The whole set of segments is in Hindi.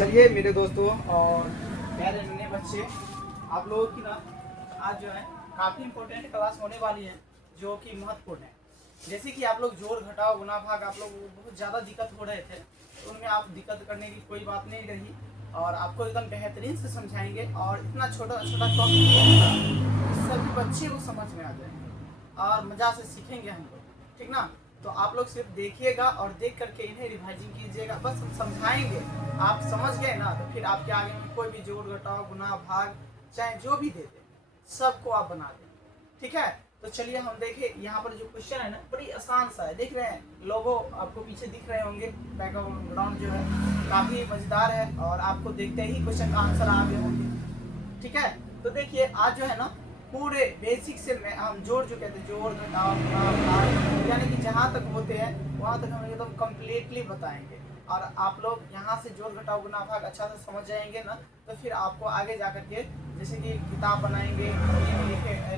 चलिए मेरे दोस्तों और प्यारे नन्हे बच्चे, आप लोगों की ना आज जो है काफ़ी इम्पोर्टेंट क्लास होने वाली है जो कि महत्वपूर्ण है। जैसे कि आप लोग जोड़ घटाव गुणा भाग आप लोग बहुत ज़्यादा दिक्कत हो रहे थे, तो उनमें आप दिक्कत करने की कोई बात नहीं रही और आपको एकदम बेहतरीन से समझाएंगे और इतना छोटा छोटा टॉपिक सभी बच्चे को समझ में आ जाएंगे और मज़ा से सीखेंगे हम लोग, ठीक ना। तो आप लोग सिर्फ देखिएगा और देख करके इन्हें रिवाइजिंग कीजिएगा, बस हम समझाएंगे, आप समझ गए ना तो फिर आपके आगे में कोई भी जोड़ घटाव गुना भाग चाहे जो भी दे दे सबको आप बना दें, ठीक है। तो चलिए हम देखें यहाँ पर जो क्वेश्चन है ना बड़ी आसान सा है, देख रहे हैं लोगो आपको पीछे दिख रहे होंगे, बैकग्राउंड जो है काफ़ी मज़ेदार है और आपको देखते ही क्वेश्चन का आंसर आ गए होंगे, ठीक है। तो देखिए आज जो है ना पूरे बेसिक से हम जोड़ जो कहते हैं जोड़ घटाव भाग यानी कि जहाँ तक होते हैं वहाँ तक हम एकदम कम्प्लीटली बताएंगे और आप लोग यहाँ से जोड़ घटाव गुना भाग अच्छा से समझ जाएंगे ना तो फिर आपको आगे जा कर के जैसे कि किताब बनाएंगे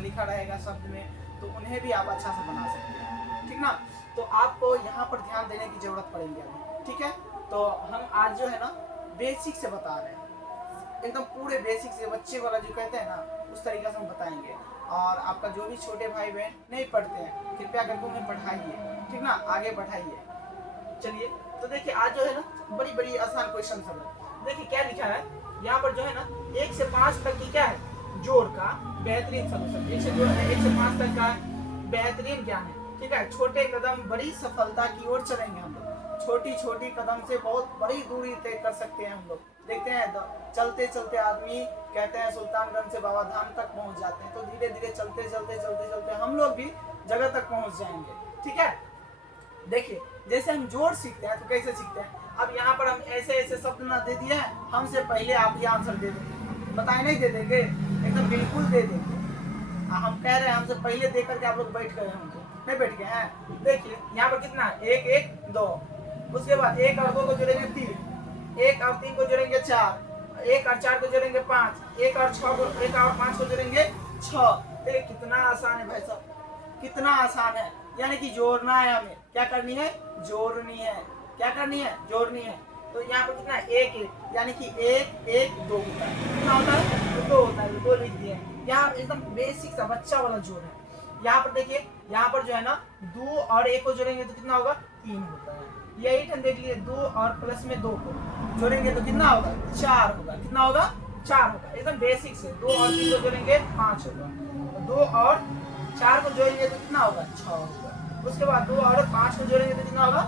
लिखा रहेगा शब्द में तो उन्हें भी आप अच्छा से बना सकते हैं, ठीक ना। तो आपको यहाँ पर ध्यान देने की जरूरत पड़ेगी अभी, ठीक है। तो हम आज जो है ना बेसिक से बता रहे हैं, एकदम पूरे बेसिक से बच्चे वाला जो कहते हैं ना उस तरीके से हम बताएंगे और आपका जो भी छोटे भाई बहन नहीं पढ़ते हैं कृपया करके उन्हें पढ़ाइए, ठीक ना, आगे बढ़ाइए। चलिए तो देखिए आज जो है ना बड़ी बड़ी आसान क्वेश्चन सब है। देखिए क्या लिखा है यहाँ पर जो है ना 1 से 5 तक की क्या है जोड़ का बेहतरीन सलूशन, 1 से जो है 1 से 5 तक का बेहतरीन ज्ञान है, ठीक है। छोटे कदम बड़ी सफलता की ओर चलेंगे हम लोग, छोटी छोटी कदम से बहुत बड़ी दूरी तय कर सकते हैं हम लोग। देखते हैं चलते चलते आदमी कहते हैं सुल्तानगंज से बाबा धाम तक पहुंच जाते हैं, तो धीरे धीरे चलते चलते चलते चलते हम लोग भी जगह तक पहुंच जाएंगे, ठीक है। देखिए जैसे हम जोड़ सीखते हैं तो कैसे सीखते हैं, अब यहाँ पर हम ऐसे ऐसे शब्द ना दे दिए हमसे पहले आप ये आंसर दे देंगे, बताए नहीं दे देंगे, एकदम बिल्कुल दे देंगे। हम कह रहे हैं हमसे पहले दे करके आप लोग बैठ गए हमको नहीं बैठ गए हैं। देखिए यहाँ पर कितना है 1 1 2, उसके बाद 1 और 2 को जोड़ेंगे 3, 1 और 3 को जोड़ेंगे 4, 1 और 4 को जोड़ेंगे 5, 1 और 6 को 1 और 5 को जोड़ेंगे 6। देखिए कितना आसान है भाई साहब, कितना आसान है। यानी कि जोड़ना है, हमें क्या करनी है जोड़नी है, क्या करनी है जोड़नी है। तो यहाँ पर कितना है 1 1 यानी कि 1 1 2 होता है, कितना होता है 2 होता है, 2 लिख दिए। यहाँ एकदम बेसिक सा बच्चा वाला जोड़ है। यहाँ पर देखिए यहाँ पर जो है ना 2 और 1 को जोड़ेंगे तो कितना होगा 3 होता है, यही ठन देख लीजिए 2 और प्लस में 2 को जोड़ेंगे तो कितना होगा 4 होगा, कितना होगा 4 होगा, एकदम बेसिक से। 2 और 3 को जोड़ेंगे 5 होगा, 2 और 4 को जोड़ेंगे तो कितना होगा 6 होगा, उसके बाद 2 और 5 को जोड़ेंगे तो कितना होगा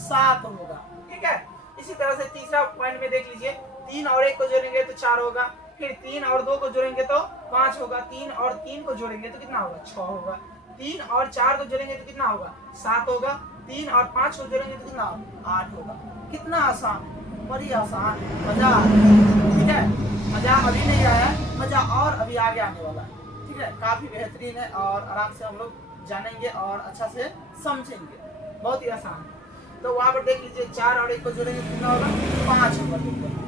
7 होगा, ठीक है। इसी तरह से तीसरा पॉइंट में देख लीजिए 3 और 1 को जोड़ेंगे तो 4 होगा, फिर 3 और 2 को जोड़ेंगे तो 5 होगा, 3 और 3 को जोड़ेंगे तो कितना होगा 6 होगा, 3 और 4 को जोड़ेंगे तो कितना होगा 7 होगा, 3 और 5 को जोड़ेंगे तो कितना 8 होगा। कितना आसान, बड़ी आसान, मजा, ठीक है। मजा अभी नहीं आया, मजा और अभी आगे आने वाला है, ठीक है। काफी बेहतरीन है और आराम से हम लोग जानेंगे और अच्छा से समझेंगे, बहुत ही आसान है। तो वहाँ पर देख लीजिए 4 और 1 को जोड़ेंगे तो कितना होगा 5 होगा,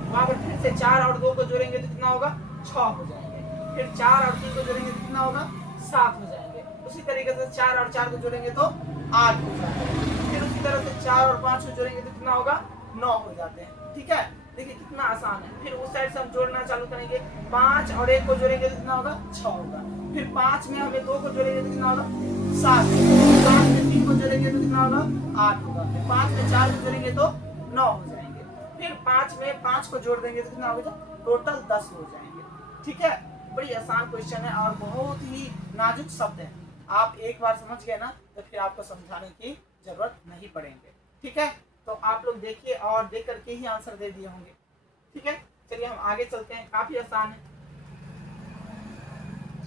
वहाँ पर फिर से 4 और 2 को जोड़ेंगे तो कितना होगा 6 हो जाएंगे, फिर 4 और 3 को जोड़ेंगे तो कितना होगा 7 हो जाएंगे, उसी तरीके से 4 और 4 को जोड़ेंगे तो 8 हो जाते हैं, फिर उसी तरह से 4 और 5 को जोड़ेंगे तो कितना होगा 9 हो जाते हैं, ठीक है। देखिए कितना आसान है। फिर उस साइड से हम जोड़ना चालू करेंगे, 5 और 1 को जोड़ेंगे तो कितना होगा 6 होगा, फिर 5 में हमें 2 को जोड़ेंगे तो कितना होगा 7, 7 में 3 को जोड़ेंगे तो कितना होगा 8 होगा, फिर 5 में 4 को जोड़ेंगे तो 9 हो जाएंगे, फिर 5 में 5 को जोड़ देंगे तो कितना होगा टोटल 10 हो जाएंगे, ठीक है। बड़ी आसान क्वेश्चन है और बहुत ही नाजुक शब्द है, आप एक बार समझ गए ना तो फिर आपको समझाने की जरूरत नहीं पड़ेंगे, ठीक है। तो आप लोग देखिए और देख करके ही आंसर दे दिए होंगे, ठीक है। चलिए हम आगे चलते हैं, काफी आसान है।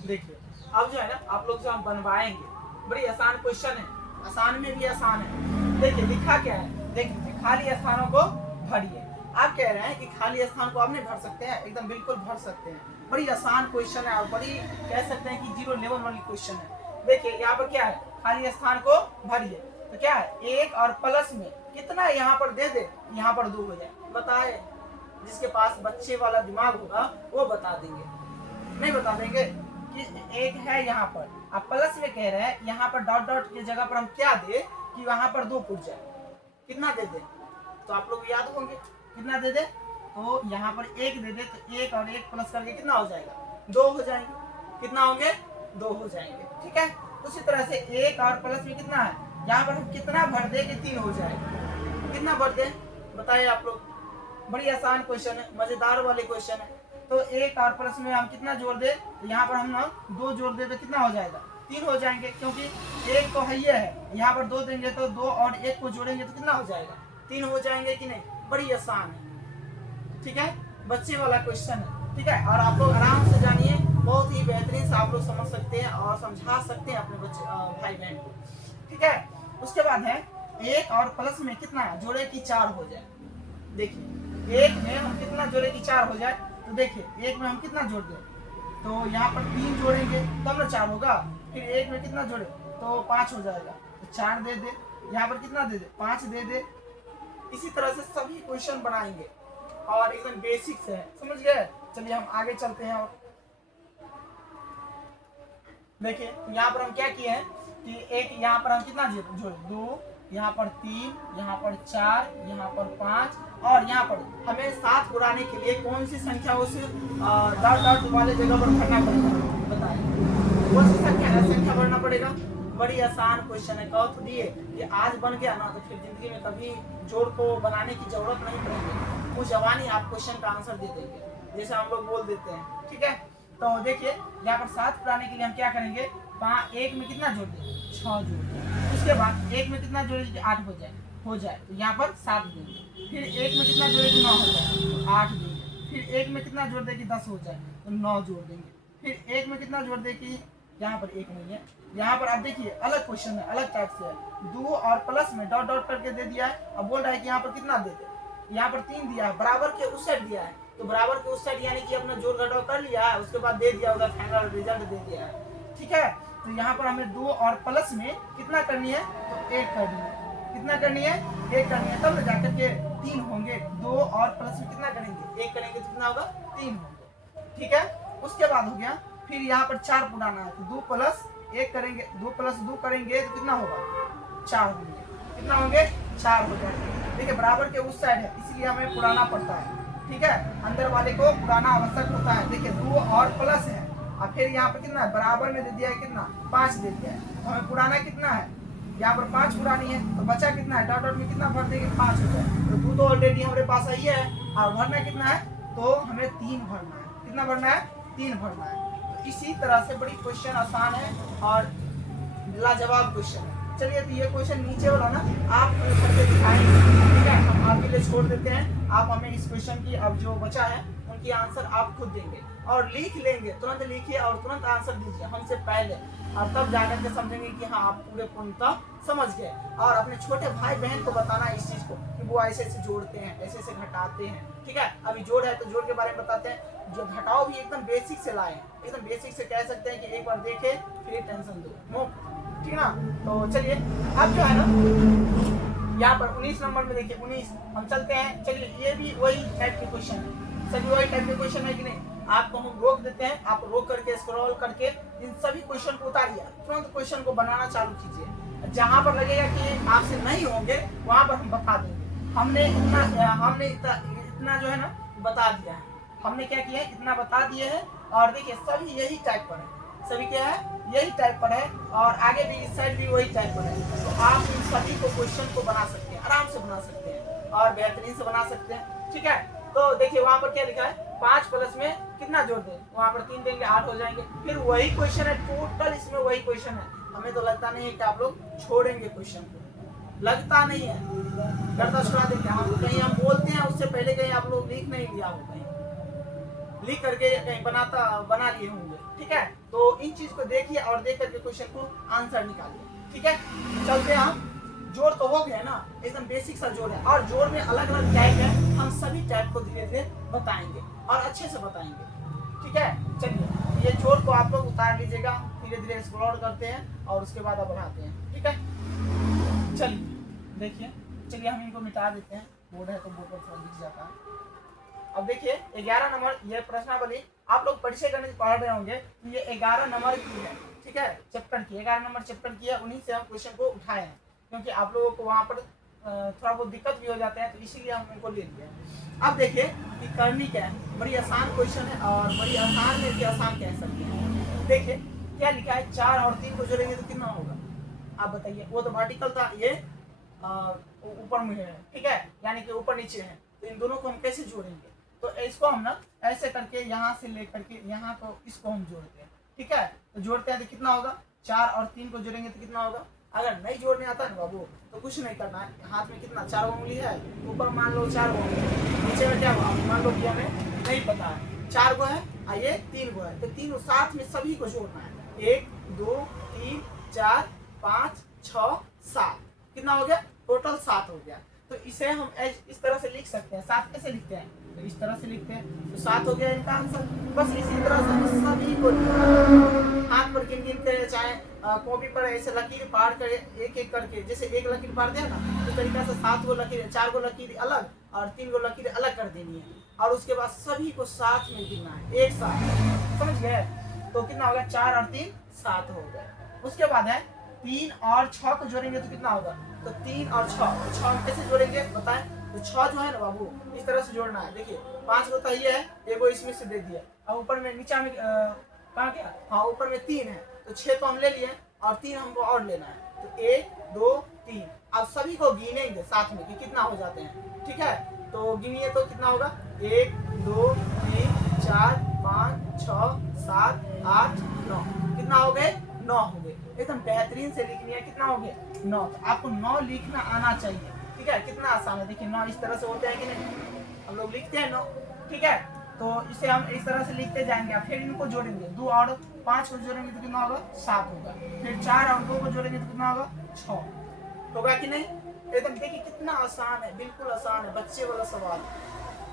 देखिए अब जो है ना आप लोग जो हम बनवाएंगे बड़ी आसान क्वेश्चन है, आसान में भी आसान है। देखिए लिखा क्या है, देखिए खाली स्थानों को भरिए। आप कह रहे हैं कि खाली स्थान को आप नहीं भर सकते हैं, एकदम बिल्कुल भर सकते हैं, बड़ी आसान क्वेश्चन है और बड़ी कह सकते हैं कि 0 लेवल वाली क्वेश्चन है। देखिए यहाँ पर क्या है खाली स्थान को भरिए, तो क्या है 1 और प्लस में कितना यहाँ पर दे दे, यहाँ पर 2 हो जाए, बताए। जिसके पास बच्चे वाला दिमाग होगा वो बता देंगे, नहीं बता देंगे कि 1 है यहाँ पर, आप प्लस में कह रहे हैं यहाँ पर डॉट डॉट की जगह पर हम क्या दे कि वहां पर 2 पुट जाए, कितना दे दे, तो आप लोग याद होंगे कितना दे दे तो यहाँ पर 1 दे दे तो 1 और 1 प्लस करके कितना हो जाएगा, 2 हो जाएंगे। कितना होंगे, 2 हो जाएंगे। ठीक है, उसी तरह से 1 और प्लस में कितना है, यहाँ पर हम कितना भर दे कि 3 हो जाएगा। कितना भर दे बताइए आप लोग, बड़ी आसान क्वेश्चन है, मजेदार वाले क्वेश्चन है। तो 1 और प्लस में हम कितना जोड़ दे, तो यहाँ पर हम 2 जोड़ दे तो कितना हो जाएगा, 3 हो जाएंगे, क्योंकि 1 तो है ही है, यहाँ पर 2 देंगे तो 2 और 1 को जोड़ेंगे तो कितना हो जाएगा, 3 हो जाएंगे कि नहीं। बड़ी आसान है, ठीक है, बच्चे वाला क्वेश्चन है। ठीक है, और आप लोग आराम से जानिए, बहुत ही बेहतरीन से आप लोग समझ सकते हैं और समझा सकते हैं अपने बच्चे भाई बहन को। ठीक है, उसके बाद है 1 और प्लस में कितना जोड़े कि 4 हो जाए। देखिए 1 में हम कितना जोड़े कि 4 हो जाए, तो देखिए 1 में हम कितना जोड़ दें, तो यहाँ पर 3 जोड़ेंगे तब ना 4 होगा। फिर 1 में कितना जोड़े तो 5 हो जाएगा, तो 4 दे दे, यहाँ पर कितना दे दे, 5 दे दे। इसी तरह से सभी क्वेश्चन बनाएंगे और एकदम बेसिक से है, समझ गए। चलिए हम आगे चलते हैं। और देखिए यहाँ पर हम क्या किए हैं कि एक यहाँ पर हम कितना जोड़े, 2, यहाँ पर 3, यहाँ पर 4, यहाँ पर 5 और यहाँ पर हमें 7 उड़ाने के लिए कौन सी संख्या उस डॉट डॉट वाले जगह पर भरना पड़ेगा, बताइए कौन सी संख्या भरना पड़ेगा। बड़ी आसान क्वेश्चन है, कहो तो दिए कि आज बन गया ना तो फिर जिंदगी में कभी जोड़ को बनाने की जरूरत नहीं पड़ेगी, वो जवानी आप क्वेश्चन का आंसर दे देंगे, जैसे हम लोग बोल देते हैं। ठीक है, तो देखिए यहाँ पर 7 उड़ाने के लिए हम क्या करेंगे, 1 में कितना जोड़ देंगे, 6 जोड़ देंगे। उसके बाद 1 में कितना जोड़ेंगे, 8 हो जाए तो यहाँ पर 7 देंगे। फिर 1 में कितना जोड़ेंगे, 9 हो जाए तो 8 देंगे। फिर 1 में कितना जोड़ देंगे, 10 हो जाए तो 9 जोड़ देंगे। फिर 1 में कितना जोड़ देंगे, यहाँ पर 1 नहीं है, यहाँ पर आप देखिए अलग क्वेश्चन है, अलग टाइप से है। 2 और प्लस में डॉट डॉट करके दे दिया है, अब बोल रहा है कि यहाँ पर कितना दे दे, यहाँ पर 3 दिया है, बराबर के उस साइड दिया है, तो बराबर के उस साइड यानी कि अपना जोड़ घटाव कर लिया है, उसके बाद दे दिया, उधर फाइनल रिजल्ट दे दिया है। ठीक है, तो यहाँ पर हमें 2 और प्लस में कितना करनी है, तो 1 करनी है। कितना करनी है, 1 करनी है, तब जाकर के 3 होंगे। 2 और प्लस में कितना करेंगे, 1 करेंगे तो कितना होगा, 3 होंगे। ठीक है, उसके बाद हो गया फिर यहाँ पर 4 पुराना है, तो 2 प्लस 1 करेंगे, 2 प्लस 2 करेंगे तो कितना होगा, 4 होंगे। कितना होंगे, 4 हो जाएंगे। देखिए बराबर के उस साइड है, इसलिए हमें पुराना पड़ता है। ठीक है, अंदर वाले को पुराना आवश्यक होता है। देखिए 2 और प्लस है, अब फिर यहाँ पर कितना है, बराबर में दे दिया है, कितना 5 दे दिया है, तो हमें पुराना कितना है, यहाँ पर 5 पुरानी है, तो बचा कितना है, डॉट डॉट में कितना भर देंगे, 5 हो जाए, तो 2 तो ऑलरेडी हमारे पास आई है, और भरना कितना है, तो हमें 3 भरना है। कितना भरना है, 3 भरना है। इसी तरह से बड़ी क्वेश्चन आसान है और लाजवाब क्वेश्चन है। चलिए तो ये क्वेश्चन नीचे वाला ना आप करके दिखाएंगे, ठीक है, हम आपके लिए छोड़ देते हैं। आप हमें इस क्वेश्चन की अब जो बचा है उनकी आंसर आप खुद देंगे और लिख लेंगे, तुरंत लिखिए और तुरंत आंसर दीजिए हमसे पहले, और तब जाकर के समझेंगे कि हाँ आप पूरे पूर्णतः समझ गए। और अपने छोटे भाई बहन को बताना इस चीज को कि वो ऐसे ऐसे जोड़ते हैं, ऐसे ऐसे घटाते हैं। ठीक है, अभी जोड़ है तो जोड़ के बारे में बताते हैं, जो घटाओ भी एकदम बेसिक से लाए, एकदम बेसिक से कह सकते हैं कि एक बार देखे फिर टेंशन दो, ठीक है ना। तो चलिए अब जो है ना यहाँ पर 19 नंबर में देखिए, 19 हम चलते हैं। चलिए ये भी वही टाइप के क्वेश्चन है, सभी वही टाइप के क्वेश्चन है कि नहीं। आपको हम रोक देते हैं, आप रोक करके स्क्रॉल करके इन सभी क्वेश्चन को उतारिए, तुरंत क्वेश्चन को बनाना चालू कीजिए। जहां पर लगेगा कि आपसे नहीं होंगे वहां पर हम बता देंगे। हमने इतना जो है ना बता दिया है, हमने क्या किया है, इतना बता दिए हैं। और देखिए सभी यही टाइप पर है, सभी क्या है, यही टाइप पर है, और आगे भी इस साइड भी वही टाइप पर है। तो आप इन सभी को क्वेश्चन को बना सकते हैं, आराम से बना सकते हैं और बेहतरीन से बना सकते हैं। ठीक है, तो देखिए वहां पर क्या लिखा है, 5 प्लस में कितना जोड़ दें, वहां पर 3 देंगे 8 हो जाएंगे। फिर वही क्वेश्चन है, टोटल इसमें वही क्वेश्चन है। हमें तो लगता नहीं है कि आप लोग छोड़ेंगे क्वेश्चन को, लगता नहीं है, करता छुड़ा देते हैं हम। कहीं हम बोलते हैं उससे पहले कहीं आप लोग लिख नहीं लिया हो, कहीं लिख करके कहीं बना लिए होंगे। ठीक है, तो इन चीज को देखिए और देख करके क्वेश्चन को आंसर निकालिए। ठीक है, चलते हैं हम। जोड़ तो हो गया ना, एकदम बेसिक सा जोड़ है, और जोड़ में अलग अलग टाइप है, हम सभी टाइप को धीरे धीरे बताएंगे और अच्छे से बताएंगे। ठीक है, चलिए ये जोड़ को आप लोग उतार लीजिएगा, धीरे धीरे स्क्रॉल करते हैं और उसके बाद अब बढ़ाते हैं। ठीक है, चलिए देखिए, चलिए हम इनको मिटा देते हैं, बोर्ड है तो बोर्ड पर थोड़ा दिख जाता है। अब देखिए 11 नंबर ये प्रश्नावली आप लोग परिचय करने पढ़ रहे होंगे, तो ये 11 नंबर की है। ठीक है, चैप्टर की 11 नंबर चैप्टर की है, उन्हीं से हम क्वेश्चन को उठाए हैं, क्योंकि आप लोगों को वहां पर थोड़ा बहुत दिक्कत भी हो जाता है, तो इसीलिए हम उनको ले लिए। अब देखिए कि करनी क्या है, बड़ी आसान क्वेश्चन है और बड़ी आसान में भी आसान कह सकते हैं। देखिए क्या लिखा है, 4 और 3 को जोड़ेंगे तो कितना होगा, आप बताइए। वो तो वर्टिकल था, ये ऊपर में है, ठीक है, यानी कि ऊपर नीचे है, तो इन दोनों को हम कैसे जोड़ेंगे, तो इसको हम ना ऐसे करके यहाँ से लेकर के यहाँ को इसको हम जोड़ते हैं, ठीक है। तो जोड़ते हैं तो कितना होगा, 4 और 3 को जोड़ेंगे तो कितना होगा। अगर नहीं जोड़ने आता है ना बाबू, तो कुछ नहीं करना है, हाथ में कितना 4 उंगली है, ऊपर मान लो 4 उंगली, नीचे में क्या हुआ मान लो कि हमें नहीं पता है, 4 गो है और ये 3 गो है, तो तीनों साथ में सभी को जोड़ना है। 1 2 3 4 5 6 7, कितना हो गया, टोटल 7 हो गया। तो इसे हम इस तरह से लिख सकते हैं। 7 कैसे लिखते हैं, तो इस तरह से लिखते हैं, तो 7 हो गया इनका आंसर। बस इसी तरह से हम सभी को हाथ पर गिन गिन कर, चाहे कॉपी पर ऐसे लकीर पार करे एक एक करके, जैसे एक लकीर पार दिया ना, तो तरीका से 7 गो लकीर, 4 गो लकीर अलग और 3 गो लकीर अलग कर देनी है, और उसके बाद सभी को साथ में गिनना है एक साथ, समझ गए। तो कितना होगा, 4 और 3 7 हो गए। उसके बाद है 3 और 6 को जोड़ेंगे तो कितना होगा, तो 3 और 6 कैसे जोड़ेंगे बताएं। तो 6 जो है ना बाबू, इस तरह से जोड़ना है। देखिए 5 को तो ये है, एगो इसमें से दे दिया, अब ऊपर में नीचा में कहाँ गया, हाँ ऊपर में 3 है, तो 6 तो हम ले लिए और 3 हमको और लेना है, तो 1 2 3। अब सभी को गिनेंगे साथ में कि कितना हो जाते हैं, ठीक है। तो गिनिए तो कितना होगा, 1 2 3 4 5 6 7 8 9, कितना हो गए, 9 हो गए। एकदम बेहतरीन से लिखनी है, कितना हो गया, 9। तो आपको 9 लिखना आना चाहिए, ठीक है। कितना आसान है, देखिए 9 इस तरह से होते हैं कि नहीं, हम लोग लिखते हैं 9, ठीक है। तो इसे हम इस तरह से लिखते जाएंगे, फिर इनको जोड़ेंगे, 2 और 5 को जोड़ेंगे तो कितना होगा, 7 होगा। फिर 4 और 2 को जोड़ेंगे तो कितना होगा, 6 होगा कि नहीं। एकदम देखिए कितना आसान है, बिल्कुल आसान है, बच्चे वाला सवाल,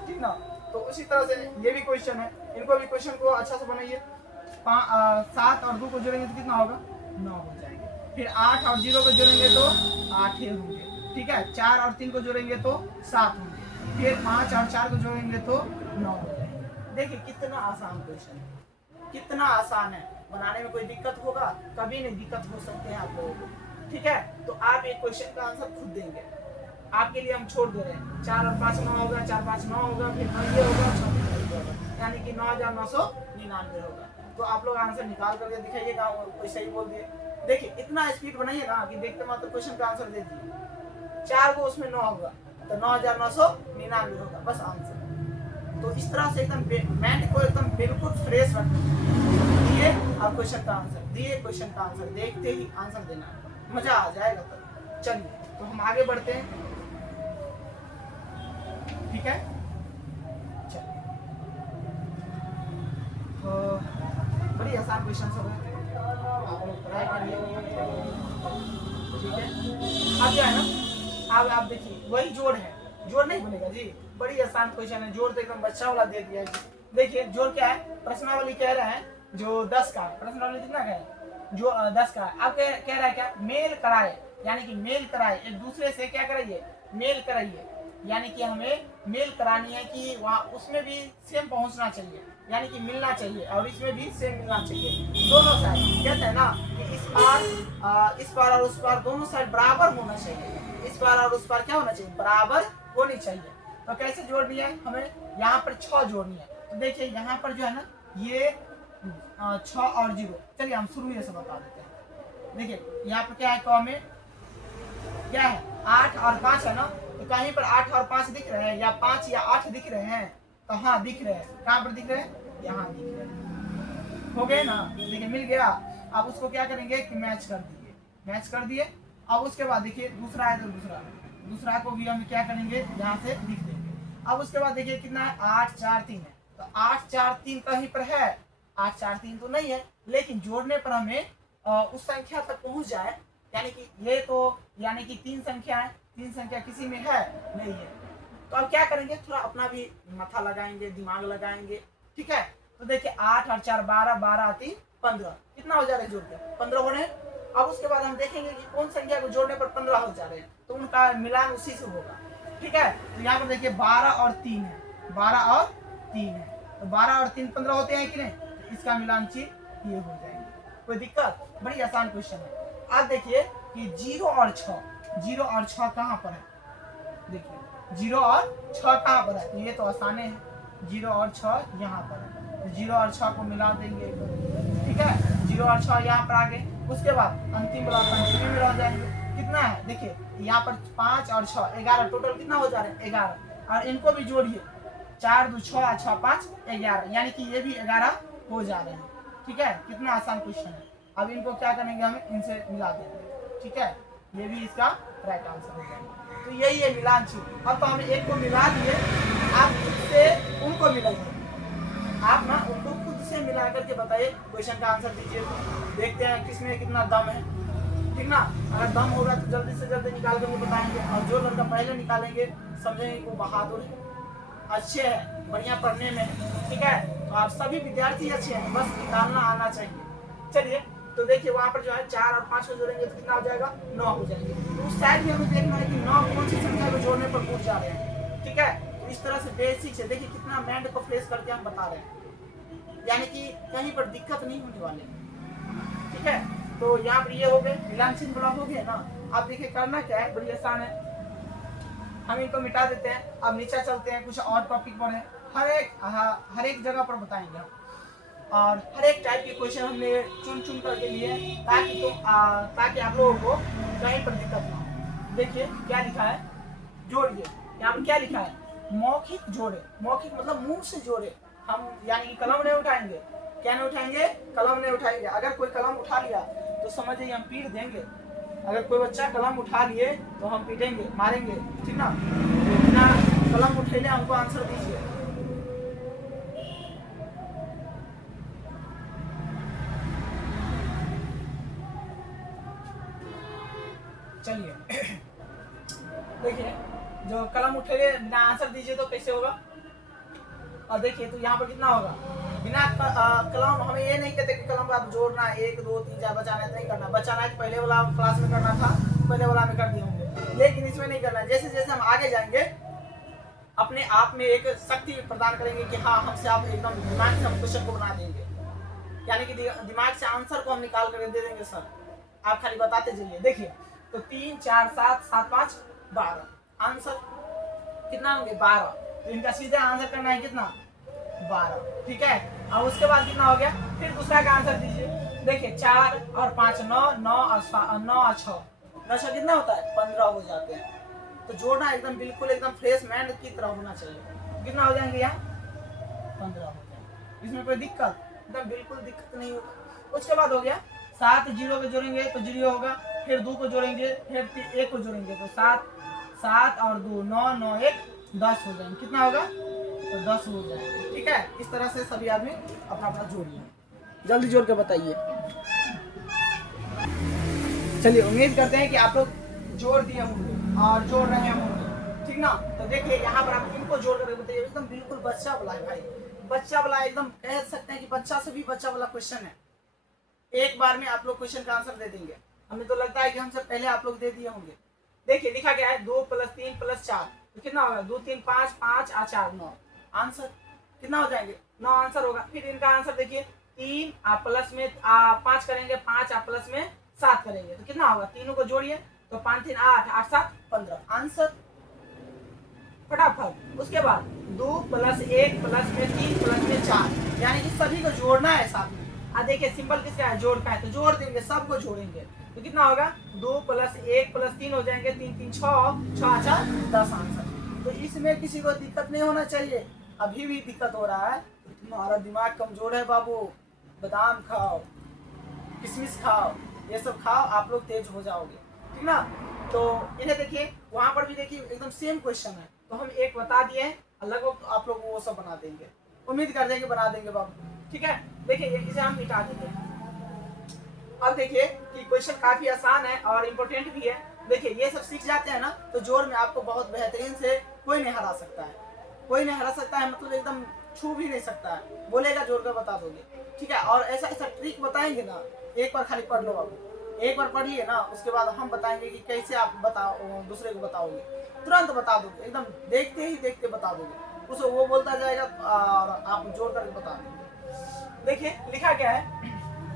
ठीक ना। तो उसी तरह से ये भी क्वेश्चन है, इनको भी क्वेश्चन को अच्छा से बनाइए। 7 और 2 को जोड़ेंगे तो कितना होगा, 9 हो जाएंगे। फिर 8 और 0 को जोड़ेंगे तो 8 ही होंगे, ठीक है। 4 और 3 को जोड़ेंगे तो 7 होंगे। फिर 5 और 4 को जोड़ेंगे तो 9 हो जाएंगे। देखिए कितना आसान क्वेश्चन है, कितना आसान है, बनाने में कोई दिक्कत होगा, कभी नहीं दिक्कत हो सकते हैं आप लोगों को, ठीक है। तो आप एक क्वेश्चन का आंसर खुद देंगे, आपके लिए हम छोड़ दे रहे हैं। 4 और 5 9 होगा, 4 5 9 होगा, फिर 9 ये होगा, 6 होगा, यानी कि 9999 होगा। तो आप लोग आंसर निकाल करके दिखाइएगा, कोई सही बोल दिए। देखिए इतना स्पीड बनाइए ना कि देखते मात्र क्वेश्चन का आंसर दे दिए। 4 को उसमें 9 होगा तो 9999 होगा, बस आंसर। तो इस तरह से एकदम माइंड को एकदम बिल्कुल फ्रेश रखना दिए, और क्वेश्चन का आंसर दिए, क्वेश्चन का आंसर देखते ही आंसर देना, मजा आ जाएगा। तब चलिए तो हम आगे बढ़ते हैं, ठीक है। चलिए तो बड़ी आसान क्वेश्चन सब है, आप लोग ट्राई करिए, ठीक है। अब क्या है ना, अब आप देखिए वही जोड़ है, जोड़ नहीं बनेगा जी, बड़ी आसान क्वेश्चन है, जोड़ तो एकदम बच्चा वाला दे दिया है। देखिए जोड़ क्या है, प्रश्नावली कह रहा है जो 10 का, प्रश्नावली कितना का है, जो 10 का। अब कह रहा है क्या, मेल कराए, यानी कि मेल कराए, एक दूसरे से क्या कराइए, मेल कराइए, यानी कि हमें मेल करानी है कि वहाँ उसमें भी सेम पहुंचना चाहिए, यानी कि मिलना चाहिए, और इसमें भी सेम मिलना चाहिए, दोनों साइड। कहते हैं ना कि इस पार और उस पार दोनों साइड बराबर होना चाहिए, इस पार और उस पार क्या होना चाहिए, बराबर होनी चाहिए। तो कैसे जोड़नी है, हमें यहाँ पर 6 जोड़नी है। तो देखिए यहाँ पर जो है ना, ये 6 और 0, चलिए हम शुरू से बता देते हैं। देखिए यहाँ पर क्या है, कॉम में क्या है, 8 और 5 है ना, तो कहीं पर 8 और 5 दिख रहे हैं, या 5 या 8 दिख रहे हैं, तो हाँ दिख रहे हैं। कहाँ पर दिख रहे हैं, यहाँ दिख रहे हैं, हो गए ना, देखिए मिल गया। अब उसको क्या करेंगे कि मैच कर दिए, मैच कर दिए। अब उसके बाद देखिए दूसरा है तो दूसरा को भी हम क्या करेंगे, यहाँ से लिख देंगे। अब उसके बाद देखिए कितना है, 8 4 3 है, तो 8 4 3 कहीं पर है, 8 4 3 तो नहीं है, लेकिन जोड़ने पर हमें उस संख्या तक पहुंच जाए, यानी कि ये तो यानी कि 3 संख्या है, 3 संख्या किसी में है नहीं है। तो अब क्या करेंगे, थोड़ा अपना भी माथा लगाएंगे, दिमाग लगाएंगे, ठीक है। तो देखिए 8 और 4 12, 12 3 15, कितना हो जा रहा है जोड़ के, 15 हो रहे हैं। अब उसके बाद हम देखेंगे कि कौन संख्या को जोड़ने पर 15 हो जा रहे हैं, तो उनका मिलान उसी से होगा, ठीक है। तो यहाँ पर देखिए 12 और 3 है, 12 और 3 है, तो 12 और 3 15 होते हैं कि नहीं, तो इसका मिलान चिन्ह ये हो जाएंगे। कोई दिक्कत, बड़ी आसान क्वेश्चन है। अब देखिए कि 0 और 6 कहाँ पर है, देखिए 0 और 6 कहाँ पर है, तो ये तो आसान है, 0 और 6 यहाँ पर है, तो 0 और 6 को मिला देंगे, ठीक है, 0 और 6 यहाँ पर आ गए। उसके बाद अंतिम वाला पंचमी में रह जाएंगे, कितना है देखिए यहाँ पर 5 और 6 11, टोटल कितना हो जा रहा है 11, और इनको भी जोड़िए 4 2 6 6 5 11, यानी कि ये भी 11 हो जा रहे हैं, ठीक है, कितना आसान क्वेश्चन है। अब इनको क्या करेंगे, हम इनसे मिला देंगे, ठीक है, ये भी इसका राइट आंसर हो जाएगा। तो यही है मिलान चिन्ह। अब तो हम एक को मिला दिए, आप खुद से उनको मिलाइए, आप ना उनको खुद से मिला करके बताइए, क्वेश्चन का आंसर दीजिए, देखते हैं किसमें कितना दम है, ठीक ना। अगर दम होगा तो जल्दी से जल्दी निकाल कर बताएंगे, और जो लड़का पहले निकालेंगे समझेंगे वो बहादुर है, अच्छे हैं, बढ़िया पढ़ने में, ठीक है। तो आप सभी विद्यार्थी अच्छे हैं, बस निकालना आना चाहिए। चलिए तो देखिए वहाँ पर जो है 4 और 5 को जोड़ेंगे तो कितना हो जाएगा, 9 हो जाएंगे। तो उस साइड में हमें देखना है कि 9 कौन सी संख्या को जोड़ने पर पूछ जा रहे हैं, ठीक है। तो इस तरह से बेसिक से देखिए कितना माइंड को फ्रेश करके हम बता रहे हैं, यानी कि कहीं पर दिक्कत नहीं होने वाले, ठीक है। तो यहाँ पर ये हो गए मिलान चिन्ह ब्लॉक हो गए ना। अब देखिए करना क्या है, बड़ी आसान है, हम इनको मिटा देते हैं। अब नीचे चलते हैं, कुछ और टॉपिक पर है, हर एक जगह पर बताएंगे हम, और हर एक टाइप के क्वेश्चन हमने चुन करके लिए, ताकि आप लोगों को कहीं पर दिक्कत ना हो। देखिए क्या लिखा है, जोड़िए, यहाँ पर क्या लिखा है, मौखिक जोड़े, मौखिक मतलब मुंह से जोड़े, हम यानी कि कलम नहीं उठाएंगे, क्या नहीं उठाएंगे, कलम नहीं उठाएंगे। अगर कोई कलम उठा लिया तो समझिए हम पीट देंगे, अगर कोई बच्चा कलम उठा लिए तो हम पीटेंगे, मारेंगे, ठीक ना। तो बिना कलम उठेले हमको आंसर दीजिए। चलिए देखिए जो कलम उठेले बिना आंसर दीजिए तो कैसे होगा। और देखिए तो यहाँ पर कितना होगा, बिना कलम, हमें ये नहीं कहते कि कलम आप जोड़ना 1 2 3 4 बचाना है, नहीं करना, बचाना है तो पहले वाला क्लास में करना था, पहले वाला में कर दिए होंगे, लेकिन इसमें नहीं करना है। जैसे जैसे हम आगे जाएंगे अपने आप में एक शक्ति प्रदान करेंगे कि हाँ हमसे आप एकदम दिमाग से हम क्वेश्चन को बना देंगे, यानी कि दिमाग से आंसर को हम निकाल कर दे देंगे सर, आप खाली बताते जाइए। देखिए तो 3 4 7 7 5 12, आंसर कितना होंगे 12, तो इनका सीधे आंसर करना है कितना 12, ठीक है। अब उसके बाद कितना हो गया, फिर दूसरा का आंसर दीजिए। देखिए 4 और 5 9, 9 और 6, 9 6 कितना होता है 15 हो जाते हैं। तो जोड़ना एकदम बिल्कुल एकदम फ्रेश माइंड की तरह होना चाहिए। कितना हो जाएंगे यहाँ 15 हो जाएंगे, इसमें कोई दिक्कत एकदम बिल्कुल दिक्कत नहीं होगा। उसके बाद हो गया 7 0 को जोड़ेंगे तो 0 होगा, फिर 2 को जोड़ेंगे, फिर 1 को जोड़ेंगे तो 7 7 और 2 9 9 1 10 हो जाएंगे, कितना होगा तो 10 हो जाएंगे, ठीक है। इस तरह से सभी आदमी अपना अपना जोड़िए, जल्दी जोड़ के बताइए। चलिए उम्मीद करते हैं कि आप लोग जोड़ दिए होंगे और जोड़ रहे होंगे, ठीक ना। तो देखिए यहाँ पर आप इनको जोड़ करके बताइए, एकदम बिल्कुल बच्चा वाला है भाई, बच्चा वाला, एकदम कह सकते हैं कि बच्चा से भी बच्चा वाला क्वेश्चन है। एक बार में आप लोग क्वेश्चन का आंसर दे देंगे, हमें तो लगता है कि हमसे पहले आप लोग दे दिए होंगे। देखिए लिखा गया है 2 + 3 + 4, तो कितना होगा 2 3 5 5 और 4 9, आंसर कितना हो जाएंगे 9 आंसर होगा। फिर इनका आंसर देखिए 3 आप प्लस में 5 करेंगे, 5 आप प्लस में 7 करेंगे तो कितना होगा, तीनों को जोड़िए तो 5 3 8 8 7 15, आंसर फटाफट। उसके बाद 2 + 1 + में 3 + में 4, यानी कि सभी को जोड़ना है साथ में। देखिए सिंपल किसका है, जोड़ का है, तो जोड़ देंगे, सबको जोड़ेंगे तो कितना होगा 2 + 1 + 3 हो जाएंगे, 3 3 6 6 4 10 आंसर। तो इसमें किसी को दिक्कत नहीं होना चाहिए। अभी भी दिक्कत हो रहा है तो तुम्हारा दिमाग कमजोर है बाबू, बादाम खाओ, किशमिश खाओ, ये सब खाओ, आप लोग तेज हो जाओगे, ठीक ना। तो इन्हें देखिए वहां पर भी देखिए एकदम सेम क्वेश्चन है, तो हम एक बता दिए, अलग आप लोग वो सब बना देंगे, उम्मीद कर देंगे बना देंगे बाबू, ठीक है। देखिए इसे हम मिटा देंगे। अब देखिए कि क्वेश्चन काफी आसान है और इम्पोर्टेंट भी है। देखिए ये सब सीख जाते हैं ना तो जोड़ में आपको बहुत बेहतरीन से कोई नहीं हरा सकता है, कोई नहीं हरा सकता है, मतलब एकदम छू भी नहीं सकता है, बोलेगा जोड़ कर बता दोगे, ठीक है। और ऐसा ऐसा ट्रिक बताएंगे ना, एक बार खाली पढ़ लो बाबू, एक बार पढ़िए ना, उसके बाद हम बताएंगे कि कैसे आप बताओ, दूसरे को बताओगे, तुरंत बता दोगे, एकदम देखते ही देखते बता दोगे, उसे वो बोलता जाएगा और आप जोड़ करके बता दोगे। देखिए लिखा क्या है,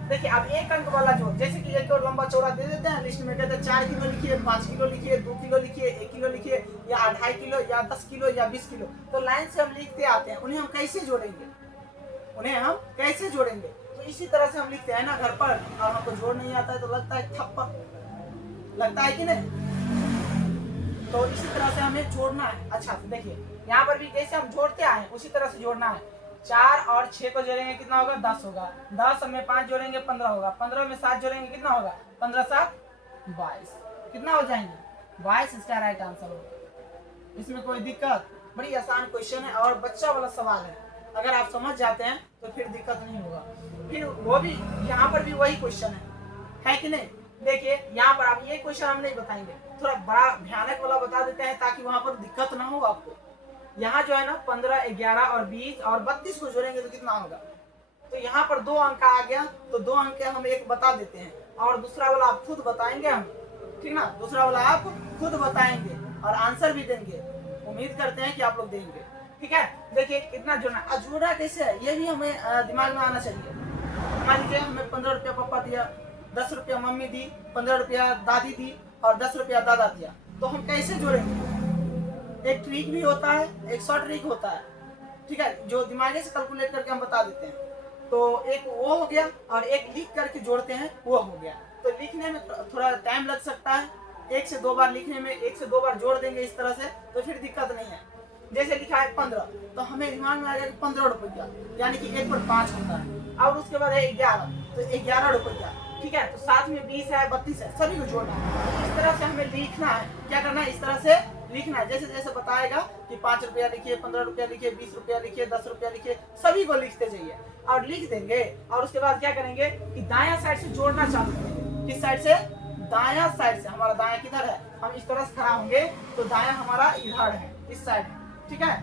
देखिए अब एक अंक वाला जोड़, जैसे कि एक और लंबा चौड़ा दे देते हैं लिस्ट में, कहते हैं 4 किलो लिखिए, 5 किलो लिखिए, 2 किलो लिखिए, 1 किलो लिखिए, या 2.5 किलो या 10 किलो या 20 किलो, तो लाइन से हम लिखते आते हैं। उन्हें हम कैसे जोड़ेंगे, उन्हें हम कैसे जोड़ेंगे? तो इसी तरह से हम लिखते हैं ना घर पर, और हमको जोड़ नहीं आता है तो लगता है थप्पड़, लगता है कि नहीं? तो इसी तरह से हमें जोड़ना है। अच्छा तो देखिए यहाँ पर भी जैसे हम जोड़ते आए उसी तरह से जोड़ना है। 4 और 6 को जोड़ेंगे कितना होगा? 10 होगा। 10 में 5 जोड़ेंगे 15 होगा। 15 में 7 जोड़ेंगे कितना होगा? 15 7 22। कितना हो जाएंगे? 22 इसका राइट आंसर होगा। इसमें कोई दिक्कत? बड़ी आसान क्वेश्चन है और बच्चा वाला सवाल है। अगर आप समझ जाते हैं तो फिर दिक्कत नहीं होगा। फिर वो भी यहाँ पर भी वही क्वेश्चन है कि नहीं? देखिए यहाँ पर आप ये क्वेश्चन हम नहीं बताएंगे, थोड़ा बड़ा भयानक वाला बता देते हैं ताकि वहां पर दिक्कत ना हो आपको। यहाँ जो है ना 15, 11 और 20 और 32 को जोड़ेंगे तो कितना होगा? तो यहाँ पर 2 अंक आ गया, तो 2 अंक हम एक बता देते हैं और दूसरा वाला आप खुद बताएंगे हम, ठीक ना? दूसरा वाला आप खुद बताएंगे और आंसर भी देंगे। उम्मीद करते हैं कि आप लोग देंगे, ठीक है? देखिए कितना जोड़ना, जोड़ना कैसे है ये भी हमें दिमाग में आना चाहिए। मान लीजिए हमें 15 रुपया पापा दिया, 10 रुपया मम्मी दी, 15 रुपया दादी दी और 10 रुपया दादा दिया, तो हम कैसे जोड़ेंगे? एक ट्रिक भी होता है, एक शॉर्ट ट्रिक होता है, ठीक है, जो दिमागी से कैलकुलेट करके हम बता देते हैं। तो एक वो हो गया और एक लिख करके जोड़ते हैं वो हो गया। तो लिखने में थोड़ा टाइम लग सकता है, 1 से 2 बार लिखने में 1 से 2 बार जोड़ देंगे इस तरह से तो फिर दिक्कत नहीं है। जैसे लिखा है 15, तो हमें दिमाग में आएगा 15 रुपया, यानी कि 1 पर 5 होता है। और उसके बाद है 11, तो 11 रुपया, ठीक है? तो साथ में 20 है, 32 है, सभी को जोड़ना है। इस तरह से हमें लिखना है। क्या करना है? इस तरह से लिखना है। जैसे जैसे बताएगा कि 5 रुपया लिखिए, 15 रुपया लिखिए, 20 रुपया लिखिए, 10 रुपया लिखिए, सभी को लिखते जाइए और लिख देंगे। और उसके बाद क्या करेंगे कि दायां साइड से जोड़ना चालू करेंगे। किस साइड से? दायां साइड से। हमारा दायां किधर है? हम इस तरह से खड़ा होंगे तो दायां हमारा इधर है, इस साइड है, ठीक है,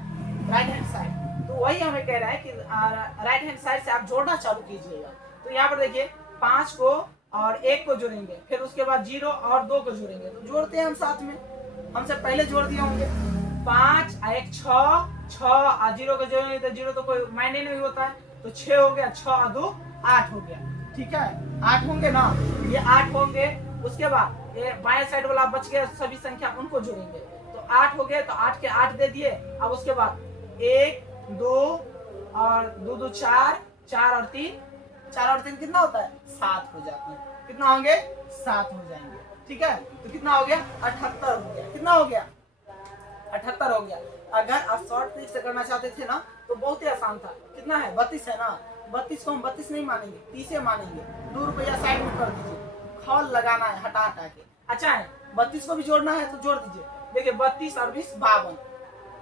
राइट हैंड साइड। तो वही हमें कह रहा है कि राइट हैंड साइड से आप जोड़ना चालू कीजिएगा। तो यहाँ पर देखिए 5 को और 1 को जोड़ेंगे, फिर उसके बाद 0 और 2 को जोड़ेंगे। तो जोड़ते हैं हम साथ में, हमसे पहले जोड़ दिए होंगे। 5 और 1 6, 6 और 0 को जोड़ेंगे तो 0 तो कोई मायने नहीं होता है, तो 6 हो गया, 6 और 2 8 हो गया, ठीक है? 8 होंगे ना, ये 8 होंगे। उसके बाद ये बाएं साइड वाला बच गया, सभी संख्या उनको जोड़ेंगे। तो 8 हो गए, तो 8 के 8 दे दिए। अब उसके बाद 1 2 और 2 2 4, 4 और 3, 4 और 3 कितना होता है? 7 हो जाते हैं। कितना होंगे? 7 हो जाएंगे, ठीक है? तो कितना हो गया? 78 हो गया। कितना हो गया? 78 हो गया। अगर आप शॉर्ट ट्रिक से करना चाहते थे ना तो बहुत ही आसान था। कितना है? 32 है ना। 32 को हम 32 नहीं मानेंगे, 30 मानेंगे। 2 रुपया साइड में कर दीजिए, खौल लगाना है हटा हटा के। अच्छा है, 32 को भी जोड़ना है तो जोड़ दीजिए। देखिए 32 और 20 52,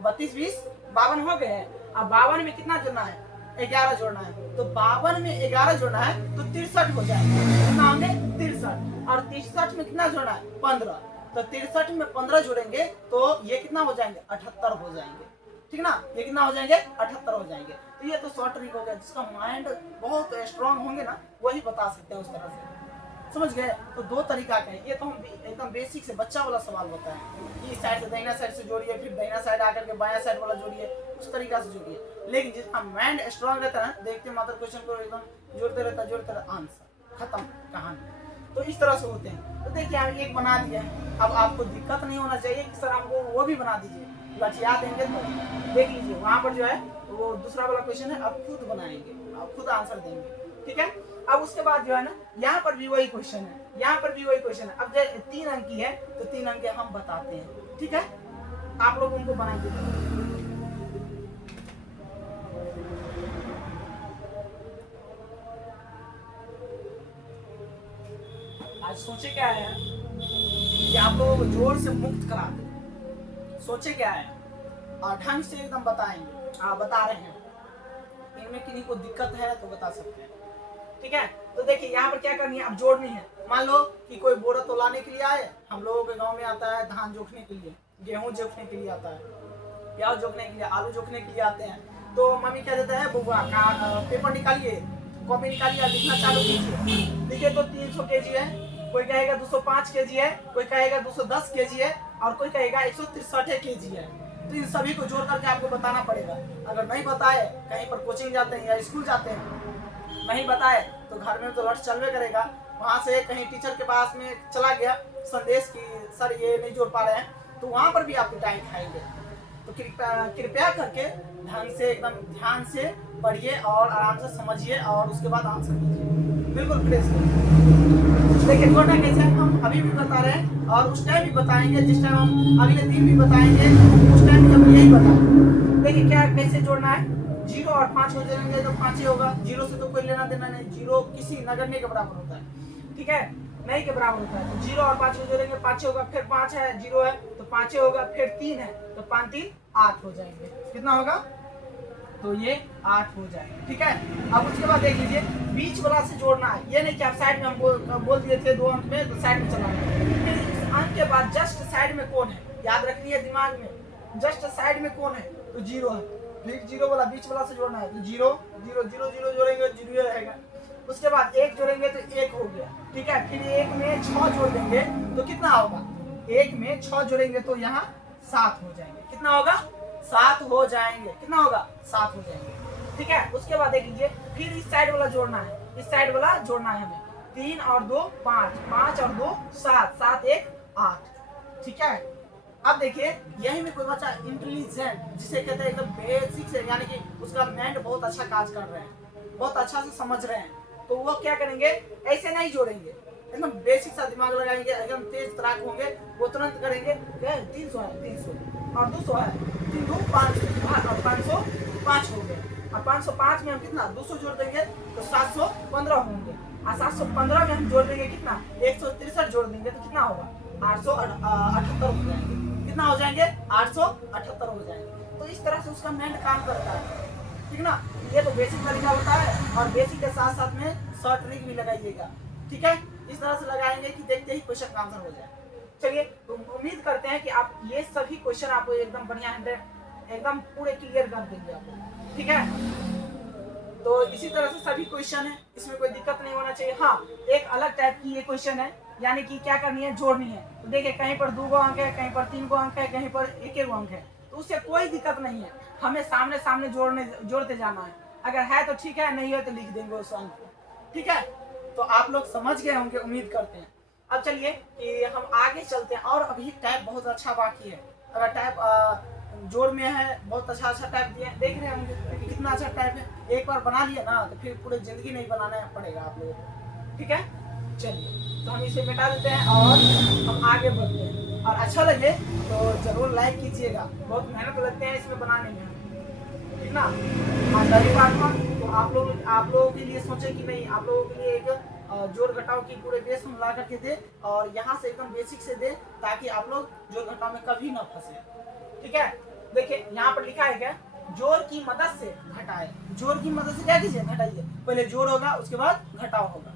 32 20 52 हो गए हैं। अब 52 में कितना जोड़ना है? 11 जोड़ना है। तो 52 में 11 जोड़ना है तो 63 हो जाएगा। कितना होंगे? 63। और 63 में कितना जोड़ना है? 15। तो 63 में 15 जोड़ेंगे तो ये कितना हो जाएंगे? 78 हो जाएंगे, ठीक ना? ये कितना हो जाएंगे? 78 हो जाएंगे। तो ये तो शॉर्ट ट्रिक हो गया। जिसका माइंड बहुत स्ट्रांग होंगे ना वही बता सकते हैं उस तरह से, समझ गए? तो 2 तरीका का है। ये तो हम एकदम बेसिक से बच्चा वाला सवाल होता है कि इस साइड से दाहिना साइड से जोड़िए, फिर दाहिना साइड आकर के बायां साइड वाला जोड़िए, उस तरीका से जोड़िए। लेकिन जिसका माइंड स्ट्रांग रहता है, देखते मात्र क्वेश्चन को एकदम जोड़ते रहता, आंसर खत्म कहानी। तो इस तरह से होते हैं। तो देखिए हम एक बना दिया है। अब आपको दिक्कत नहीं होना चाहिए कि सर हमको वो भी बना दीजिए, लठिया देंगे तो देख लीजिए वहां पर जो है वो दूसरा वाला क्वेश्चन है, आप खुद बनाएंगे, आप खुद आंसर देंगे, ठीक है? अब उसके बाद जो है ना यहाँ पर भी वही क्वेश्चन है, यहाँ पर भी वही क्वेश्चन है। अब जब 3 अंक की है तो 3 अंक हम बताते हैं, ठीक है? आप लोग उनको बना के आज सोचे क्या है कि आप लोगों को जोर से मुक्त करा दे। सोचे क्या है और ढंग से एकदम बताएंगे। आप बता रहे हैं, इनमें किसी को दिक्कत है तो बता सकते हैं, ठीक है? तो देखिए यहाँ पर क्या करनी है, अब जोड़नी है। मान लो कि कोई बोरा तो लाने के लिए आए, हम लोगों के गांव में आता है धान जोखने के लिए, गेहूं जोखने के लिए आता है, प्याज जोखने के लिए, आलू जोखने के लिए आते हैं। तो मम्मी क्या देता है, बुआ पेपर निकालिए, कॉपी निकालिए, लिखना चालू कीजिए। देखिए तो 300 केजी है, कोई कहेगा 205 केजी है, कोई कहेगा 210 केजी है और कोई कहेगा 163 केजी है। तो इन सभी को जोड़ करके आपको बताना पड़ेगा। अगर नहीं बताए, कहीं पर कोचिंग जाते हैं या स्कूल जाते हैं, नहीं बताए तो घर में तो लट चलवे करेगा। वहां से कहीं टीचर के पास में चला गया संदेश कि सर ये नहीं जोड़ पा रहे हैं, तो वहां पर भी आप पिटाई खाएंगे। तो कृपया करके ढंग से एकदम ध्यान से पढ़िए और आराम से समझिए और उसके बाद आंसर कीजिए बिल्कुल फ्रेश। देखिए जोड़ना कैसे हम अभी भी बता रहे हैं और उस टाइम भी बताएंगे, जिस टाइम हम अगले दिन भी बताएंगे उस टाइम भी हम यही बताएंगे। देखिए क्या कैसे जोड़ना है, 0 और 5 को जोड़ेंगे तो 5 ही होगा, 0 से तो कोई लेना देना नहीं, 0 किसी नगण्य के बराबर होता है, ठीक है, नहीं के बराबर होता है। तो 0 और 5 को जोड़ेंगे 5 होगा, फिर 5 है 0 है तो 5 होगा, फिर 3 है तो 5 3 8 हो जाएंगे। कितना होगा, तो ये 8 हो जाएगा, ठीक है। अब उसके बाद देख लीजिए बीच वाला से जोड़ना है, ये नहीं कि आप साइड में हम बोल दिए थे 2 अंक में तो साइड में चलाना है। फिर इस अंक के बाद जस्ट साइड में कौन है, याद रखिए दिमाग में, जस्ट साइड में कौन है तो 0 है, फिर 0 वाला बीच वाला से जोड़ना है तो 0 0 0 0 जोड़ेंगे 0 रहेगा। उसके बाद 1 जोड़ेंगे तो 1 हो गया, ठीक है। फिर 1 में 6 जोड़ देंगे तो कितना होगा, 1 में 6 जोड़ेंगे तो यहाँ 7 हो जाएंगे। कितना होगा, 7 हो जाएंगे। कितना होगा, 7 हो जाएंगे, ठीक है। उसके बाद देख लीजिए फिर इस साइड वाला जोड़ना है, इस साइड वाला जोड़ना है हमें, 3 और 2 5, 5 और 2 7, 7 1 8, ठीक है। अब देखिए यही में कोई बच्चा इंटेलिजेंट जिसे कहते हैं एकदम बेसिक से, यानी कि उसका माइंड बहुत अच्छा काज कर रहे हैं, बहुत अच्छा से समझ रहे हैं, तो वो क्या करेंगे, ऐसे नहीं जोड़ेंगे, एकदम बेसिक सा दिमाग लगाएंगे, एकदम तेज तराक होंगे, वो तुरंत करेंगे 300 है 300 और 200 है 3 2 500 और 505 हो गए। और 505 में हम कितना 200 जोड़ देंगे तो 715 होंगे, और 715 में हम जोड़ देंगे कितना 163 जोड़ देंगे तो कितना होगा 878 हो जाएंगे। कितना हो जाएंगे 878 हो जाएंगे। तो इस तरह से उसका माइंड काम करता है, ठीक ना। ये तो बेसिक तरीका होता है और बेसिक के साथ साथ में शॉर्ट ट्रिक भी लगाइएगा, ठीक है। इस तरह से लगाएंगे कि देखते ही क्वेश्चन का आंसर हो जाए। चलिए तो उम्मीद करते हैं कि आप ये सभी क्वेश्चन आपको एकदम बढ़िया 100 एकदम पूरे क्लियर कर देंगे आपको, ठीक है। तो इसी तरह से सभी क्वेश्चन है, इसमें कोई दिक्कत नहीं होना चाहिए। हाँ एक अलग टाइप की ये क्वेश्चन है, यानी कि क्या करनी है, जोड़नी है। तो देखिए कहीं पर 2 अंक है, कहीं पर 3 अंक है, कहीं पर 1 अंक है, तो उससे कोई दिक्कत नहीं है, हमें सामने सामने जोड़ते जाना है। अगर है तो ठीक है, नहीं है तो लिख देंगे उस अंक को, ठीक है। तो आप लोग समझ गए होंगे, उम्मीद करते हैं। अब चलिए कि हम आगे चलते हैं, और अभी टाइप बहुत अच्छा बाकी है। अगर टाइप जोड़ में है, बहुत अच्छा टाइप दिया, देख रहे होंगे कितना अच्छा टाइप है। एक बार बना लिया ना तो फिर पूरी जिंदगी नहीं बनाना पड़ेगा आप लोगों को, ठीक है। चलिए तो हम इसे मिटा देते हैं और हम आगे बढ़ते हैं। और अच्छा लगे तो जरूर लाइक कीजिएगा, बहुत मेहनत लगते हैं इसमें बनाने में, ठीक ना। तो आप लोगों के लिए सोचे कि नहीं, आप लोगों के लिए एक जोड़ घटाव की पूरे बेस हम ला करके दे, और यहाँ से एकदम बेसिक से दे, ताकि आप लोग जोड़ घटाव में कभी ना फंसे, ठीक है। देखिए यहाँ पर लिखा है क्या, जोड़ की मदद से घटाए। जोड़ की मदद से क्या कीजिए, घटाइए। पहले जोड़ होगा उसके बाद घटाव होगा,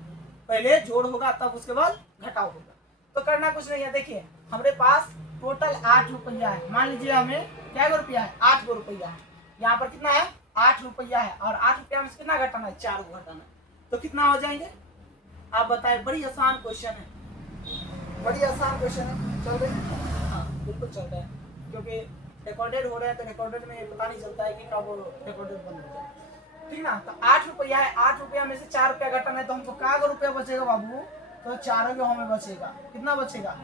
पहले जोड़ होगा तब उसके बाद घटाव होगा। तो करना कुछ नहीं है, देखिए हमारे पास टोटल 8 रुपया है। मान लीजिए हमें क्या रुपया है, 8 गो रुपया है। यहाँ पर कितना है 8 रुपया है, और 8 रुपया में से कितना घटाना है, 4 को घटाना है। तो कितना हो जाएंगे आप बताएं। बड़ी आसान क्वेश्चन है, बड़ी आसान क्वेश्चन है। चल रहे हैं, हाँ बिल्कुल चल रहा है, क्योंकि रिकॉर्डेड हो रहा है तो रिकॉर्डेड में पता नहीं चलता है कि कब रिकॉर्डेड बंद हो जाए, ठीक ना। तो 8 रुपया है, 8 रुपया में से 4 रुपया घटाना है, तो हमको क्या रुपया बचेगा बाबू, तो 4 गो हमें बचेगा। कितना बचेगा,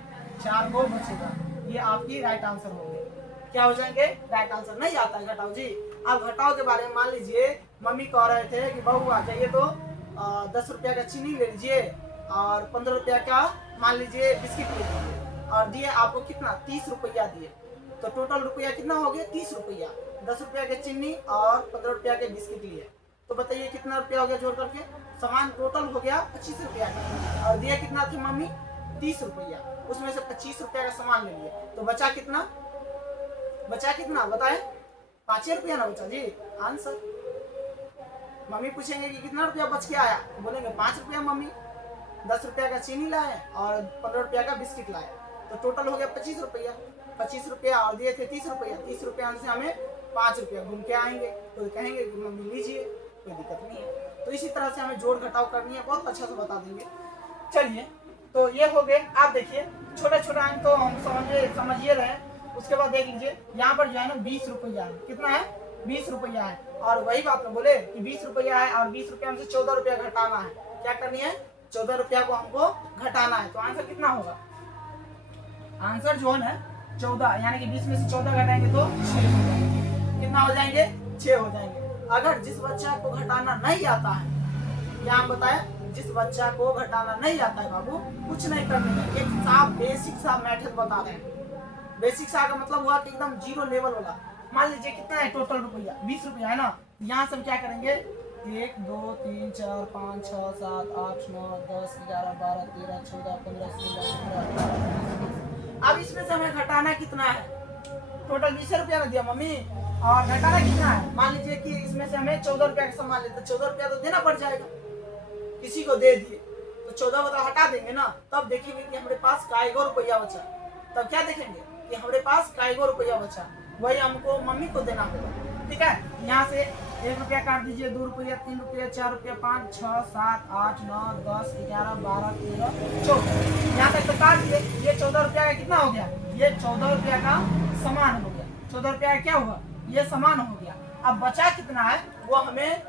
4 गो बचेगा। ये आपकी राइट आंसर हो गई। क्या हो जाएंगे, राइट आंसर। नहीं आता है घटाओ जी। अब घटाओ के बारे में मान लीजिए मम्मी कह रहे थे कि बहू आ जाइए तो 10 रुपया का चीनी ले लीजिए और 15 रुपया का मान लीजिए बिस्किट ले लीजिए, और दिए आपको कितना 30 रुपया दिए। तो टोटल रुपया कितना हो गया 30 रुपया। 10 रुपया के चीनी और 15 रुपया के बिस्किट लिए, तो बताइए कितना रुपया हो गया जोड़ करके। सामान टोटल हो गया 25 रुपया का, और दिया कितना थी मम्मी 30 रुपया। उसमें से 25 रुपया का सामान ले लिए, तो बचा कितना, बचा कितना बताए, 5 रुपया ना बचा जी आंसर। मम्मी पूछेंगे कि कितना रुपया बच के आया, बोलेंगे 5 रुपया मम्मी। 10 रुपया का चीनी लाए और 15 रुपया का बिस्किट लाए, तो टोटल हो गया 25 रुपया। 25 रुपया और दिए थे 30 रुपया। 30 रुपया से हमें 5 रुपया घूम के आएंगे, तो कहेंगे कि मम्मी लीजिए, कोई दिक्कत नहीं है। तो इसी तरह से हमें जोड़ घटाव करनी है, बहुत अच्छा से बता देंगे। चलिए तो ये हो गए। आप देखिए छोटा छोटा अंक तो हम समझिए रहे। उसके बाद देख लीजिए यहाँ पर जो है ना 20 रुपया है। कितना है 20 रुपया है, और वही बात तो बोले कि 20 रुपया है और 20 रुपया में से 14 रुपया घटाना है। क्या करनी है, 14 रुपया को हमको घटाना है। तो आंसर कितना होगा, आंसर जो है 14, यानी कि 20 में से 14 घटाएंगे तो 6 हो जाएंगे। कितना हो जाएंगे? 6 हो जाएंगे। अगर जिस बच्चा को घटाना नहीं आता है, क्या हम बताएं, जिस बच्चा को घटाना नहीं आता है बाबू, कुछ नहीं करने में, एक साफ बेसिक सा मेथड बता रहे हैं। बेसिक सा का मतलब हुआ कि एकदम जीरो लेवल वाला। मान लीजिए कितना है टोटल रुपया, 20 रुपया है ना। यहाँ से हम क्या करेंगे, 1 2 3 4 5 6 7 8 9 10 11 12 13 14 15 16 17 18। अब इसमें से हमें घटाना कितना है? टोटल 20 रुपया ना दिया मम्मी, और घटाना कितना है? मान लीजिए कि इसमें से हमें 14 रुपया का सामान लेते, 14 रुपया तो देना पड़ जाएगा, किसी को दे दिए तो 14 बता हटा देंगे ना। तब देखेंगे कि हमारे पास काएगो रुपया बचा। तब क्या देखेंगे कि हमारे पास काएगो रुपया बचा, वही हमको मम्मी को देना होगा। ठीक है, यहाँ से 1 रुपया काट दीजिए, 2 रुपया 3 रुपया 4 रुपया 5 6 7 8 9 10 11 12 13 14। यहाँ तक तो काट दिए। ये 14 रुपया का कितना हो गया? ये 14 रुपया का सामान हो गया। 14 रुपया का क्या हुआ? ये सामान हो गया। अब बचा कितना है वो हमें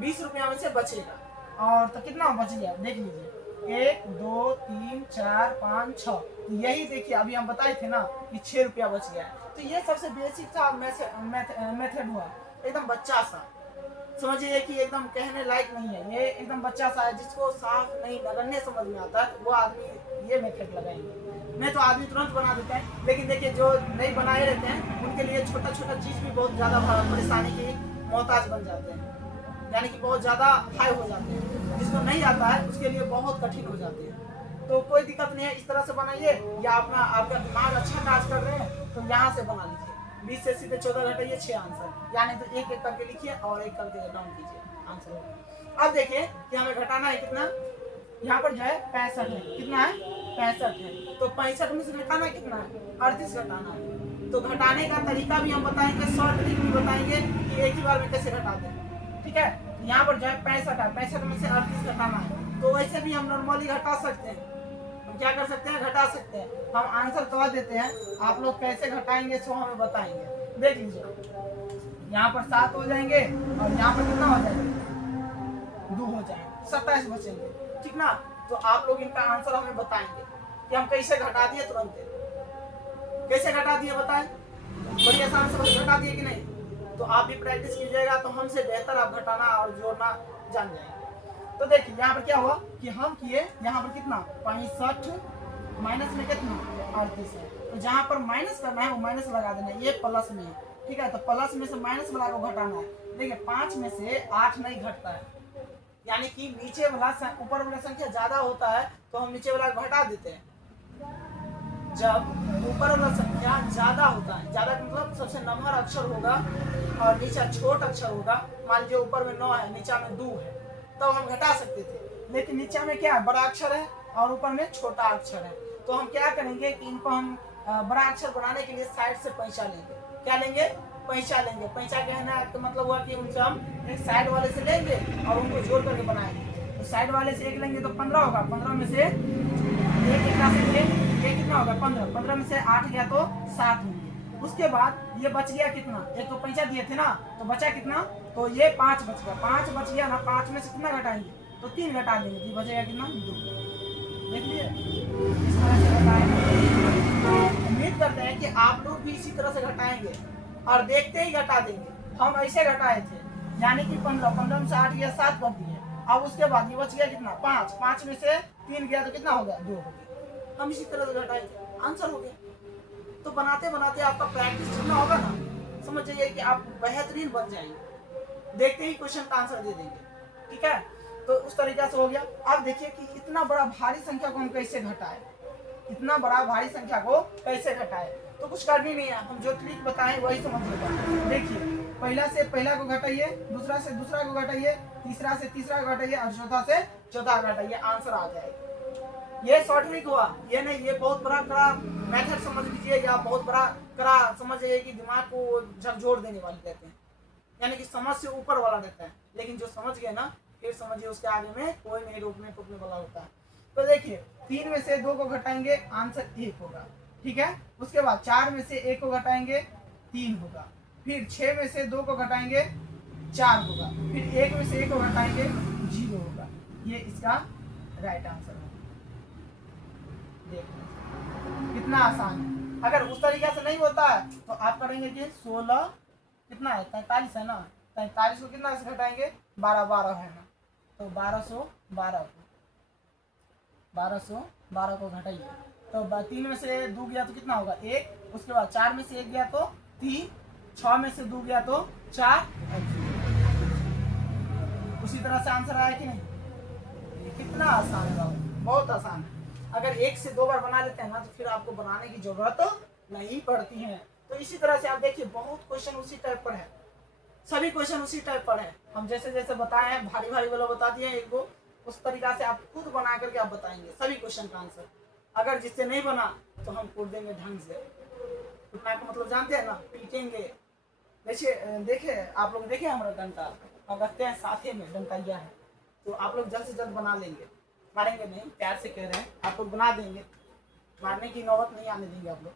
20 रुपया में से बचेगा। और तो कितना बच गया देख लीजिए, 1 2 3 4 5 6। तो यही देखिए अभी हम बताए थे ना कि 6 रुपया बच गया है। तो ये सबसे बेसिक सा मेथड हुआ, एकदम बच्चा सा, समझिए कि एकदम कहने लायक नहीं है। ये एकदम बच्चा सा है, जिसको साफ नहीं नगण्य समझ में आता है वो आदमी ये मेथड लगाएंगे। नहीं तो आदमी तुरंत बना देते हैं। लेकिन देखिए जो नहीं बनाए रहते हैं उनके लिए छोटा छोटा चीज भी बहुत ज्यादा परेशानी की मोहताज बन जाते हैं, यानी कि बहुत ज्यादा हाई हो जाते हैं। जिसको नहीं आता है उसके लिए बहुत कठिन हो जाती है। तो कोई दिक्कत नहीं है, इस तरह से बनाइए। या अपना आपका दिमाग अच्छा काज कर रहे हैं तो यहाँ से बना लीजिए। 20 से सीधे 14 घटाइए, 6 आंसर, यानी तो एक एक करके लिखिए और एक करके डाउन कीजिए, आंसर होगा। अब देखिए कि हमें घटाना है कितना, यहाँ पर जो है 65 है। कितना है? 65 है। तो 65 में से घटाना कितना है? 38 घटाना है। तो घटाने का तरीका भी हम बताएंगे, शॉर्ट ट्रिक भी बताएंगे कि एक ही बार में कैसे घटाते हैं। ठीक है, यहाँ पर जो है 65 है, 65 में से 38 घटाना है। तो वैसे भी हम नॉर्मली घटा सकते हैं। हम क्या कर सकते हैं? घटा सकते हैं। हम आंसर कह देते हैं, आप लोग कैसे घटाएंगे सो हमें बताएंगे। देख लीजिए, यहाँ पर 7 हो जाएंगे और यहाँ पर कितना हो जाएगा? 2 हो जाएंगे, 27 बचेंगे। ठीक ना? तो आप लोग इनका आंसर हमें बताएंगे कि हम कैसे घटा दिए तुरंत। कैसे घटा दिए बताएं? बड़ी आसान से घटा दिए कि नहीं? तो आप भी प्रैक्टिस कीजिएगा तो हमसे बेहतर आप घटाना और जोड़ना जान जाएंगे। तो देखिए यहाँ पर क्या हुआ कि हम किए यहाँ पर कितना 65 माइनस में कितना 38 है। तो जहाँ पर माइनस करना है वो माइनस लगा देना है, ये प्लस में है। ठीक है, तो प्लस में से माइनस वाला को घटाना है। देखिए 5 में से 8 नहीं घटता है, यानी कि नीचे वाला ऊपर वाला संख्या ज्यादा होता है तो हम नीचे वाला घटा देते हैं। जब ऊपर वाला संख्या ज्यादा होता है, ज्यादा मतलब सबसे नंबर अक्षर होगा और नीचे छोट अक्षर होगा, मान लीजिए ऊपर में 9 है नीचे में 2 है, तो हम घटा सकते थे। लेकिन नीचे में क्या बड़ा अक्षर है और ऊपर में छोटा अक्षर है, तो हम क्या करेंगे कि इनको हम बड़ा अक्षर बनाने के लिए साइड से पैसा लेंगे। क्या लेंगे? पैसा लेंगे। पैसा कहना तो मतलब हुआ कि उनसे हम एक साइड वाले से लेंगे और उनको जोड़ करके बनाएंगे। तो साइड वाले से 1 लेंगे तो 15 होगा, 15 में से 1 ये कितना होगा 15, 15 में से 8 गया तो 7 होंगे। उसके बाद ये बच गया कितना, एक तो पैसा दिए थे ना, तो बचा कितना, तो ये 5 बच गया। 5 बच गया ना, 5 में से कितना घटाएंगे तो 3 घटा देंगे, तो बचेगा कितना 2। देख लिए इस तरह से घटाएंगे। उम्मीद करते हैं कि आप लोग भी इसी तरह से घटाएंगे और देखते ही घटा देंगे। हम ऐसे घटाए थे, यानी कि 15 में से 8 गया 7 कर दिए। अब उसके बाद ये बच गया कितना 5, 5 में से 3 गया तो कितना हो गया 2 हो गया। हम इसी तरह से घटाए थे, आंसर हो गया। तो बनाते बनाते आपका प्रैक्टिस जितना होगा ना, समझ जाइए कि आप बेहतरीन बन जाएंगे, देखते ही क्वेश्चन का आंसर दे देंगे। ठीक है, तो उस तरीके से हो गया। अब देखिए कि इतना बड़ा भारी संख्या को हम कैसे घटाए, इतना बड़ा भारी संख्या को कैसे घटाए। तो कुछ करनी नहीं है, हम जो ट्रिक बताएं वही समझिएगा। देखिए पहला से पहला को घटाइए, दूसरा से दूसरा को घटाइए, तीसरा से तीसरा को घटाइए और चौथा से चौथा घटाइए, आंसर आ जाएगा। ये शॉर्ट ट्रिक हुआ, ये नहीं ये बहुत बड़ा कड़ा मेथड समझ लीजिए, या बहुत बड़ा कड़ा समझ जाइए कि दिमाग को झकझोर देने वाले रहते हैं, यानी कि समझ से ऊपर वाला रहता है। लेकिन जो समझ गए ना, फिर समझिए उसके आगे में कोई नहीं रोकने टोकने वाला होता है। तो देखिए 3 में से 2 को घटाएंगे, आंसर 1 होगा। ठीक है, उसके बाद 4 में से 1 को घटाएंगे 3 होगा, फिर 6 में से 2 को घटाएंगे 4 होगा, फिर 1 में से 1 को घटाएंगे 0 होगा। ये इसका राइट आंसर है। देखिए कितना आसान है। अगर उस तरीके से नहीं होता है तो आप करेंगे कि 16 कितना है 43 है ना, 43 को कितना से घटाएंगे 12 है ना, तो 1212 को घटाइए तो 3 में से 2 गया तो कितना होगा 1, उसके बाद 4 में से 1 गया तो 3, 6 में से 2 गया तो 4, उसी तरह से आंसर आया कि नहीं। ये कितना आसान है, बहुत आसान है। अगर 1 से 2 बार बना लेते हैं ना तो फिर आपको बनाने की जरूरत नहीं पड़ती है। तो इसी तरह से आप देखिए बहुत क्वेश्चन उसी टाइप पर है, सभी क्वेश्चन उसी टाइप पर है। हम जैसे जैसे बताए हैं भारी भारी वाला बता दिए एक दो, उस तरीका से आप खुद बना करके आप बताएंगे सभी क्वेश्चन का आंसर। अगर जिससे नहीं बना तो हम कूट देंगे ढंग से। कुटना का मतलब जानते हैं ना, पीटेंगे। देखिए आप लोग देखे हमारा डंडा, अब रखते हैं साथे में डंडा यह है, तो आप लोग जल्द से जल्द बना लेंगे। मारेंगे नहीं, प्यार से कह रहे हैं, आप लोग बना देंगे, मारने की नौबत नहीं आने देंगे आप लोग।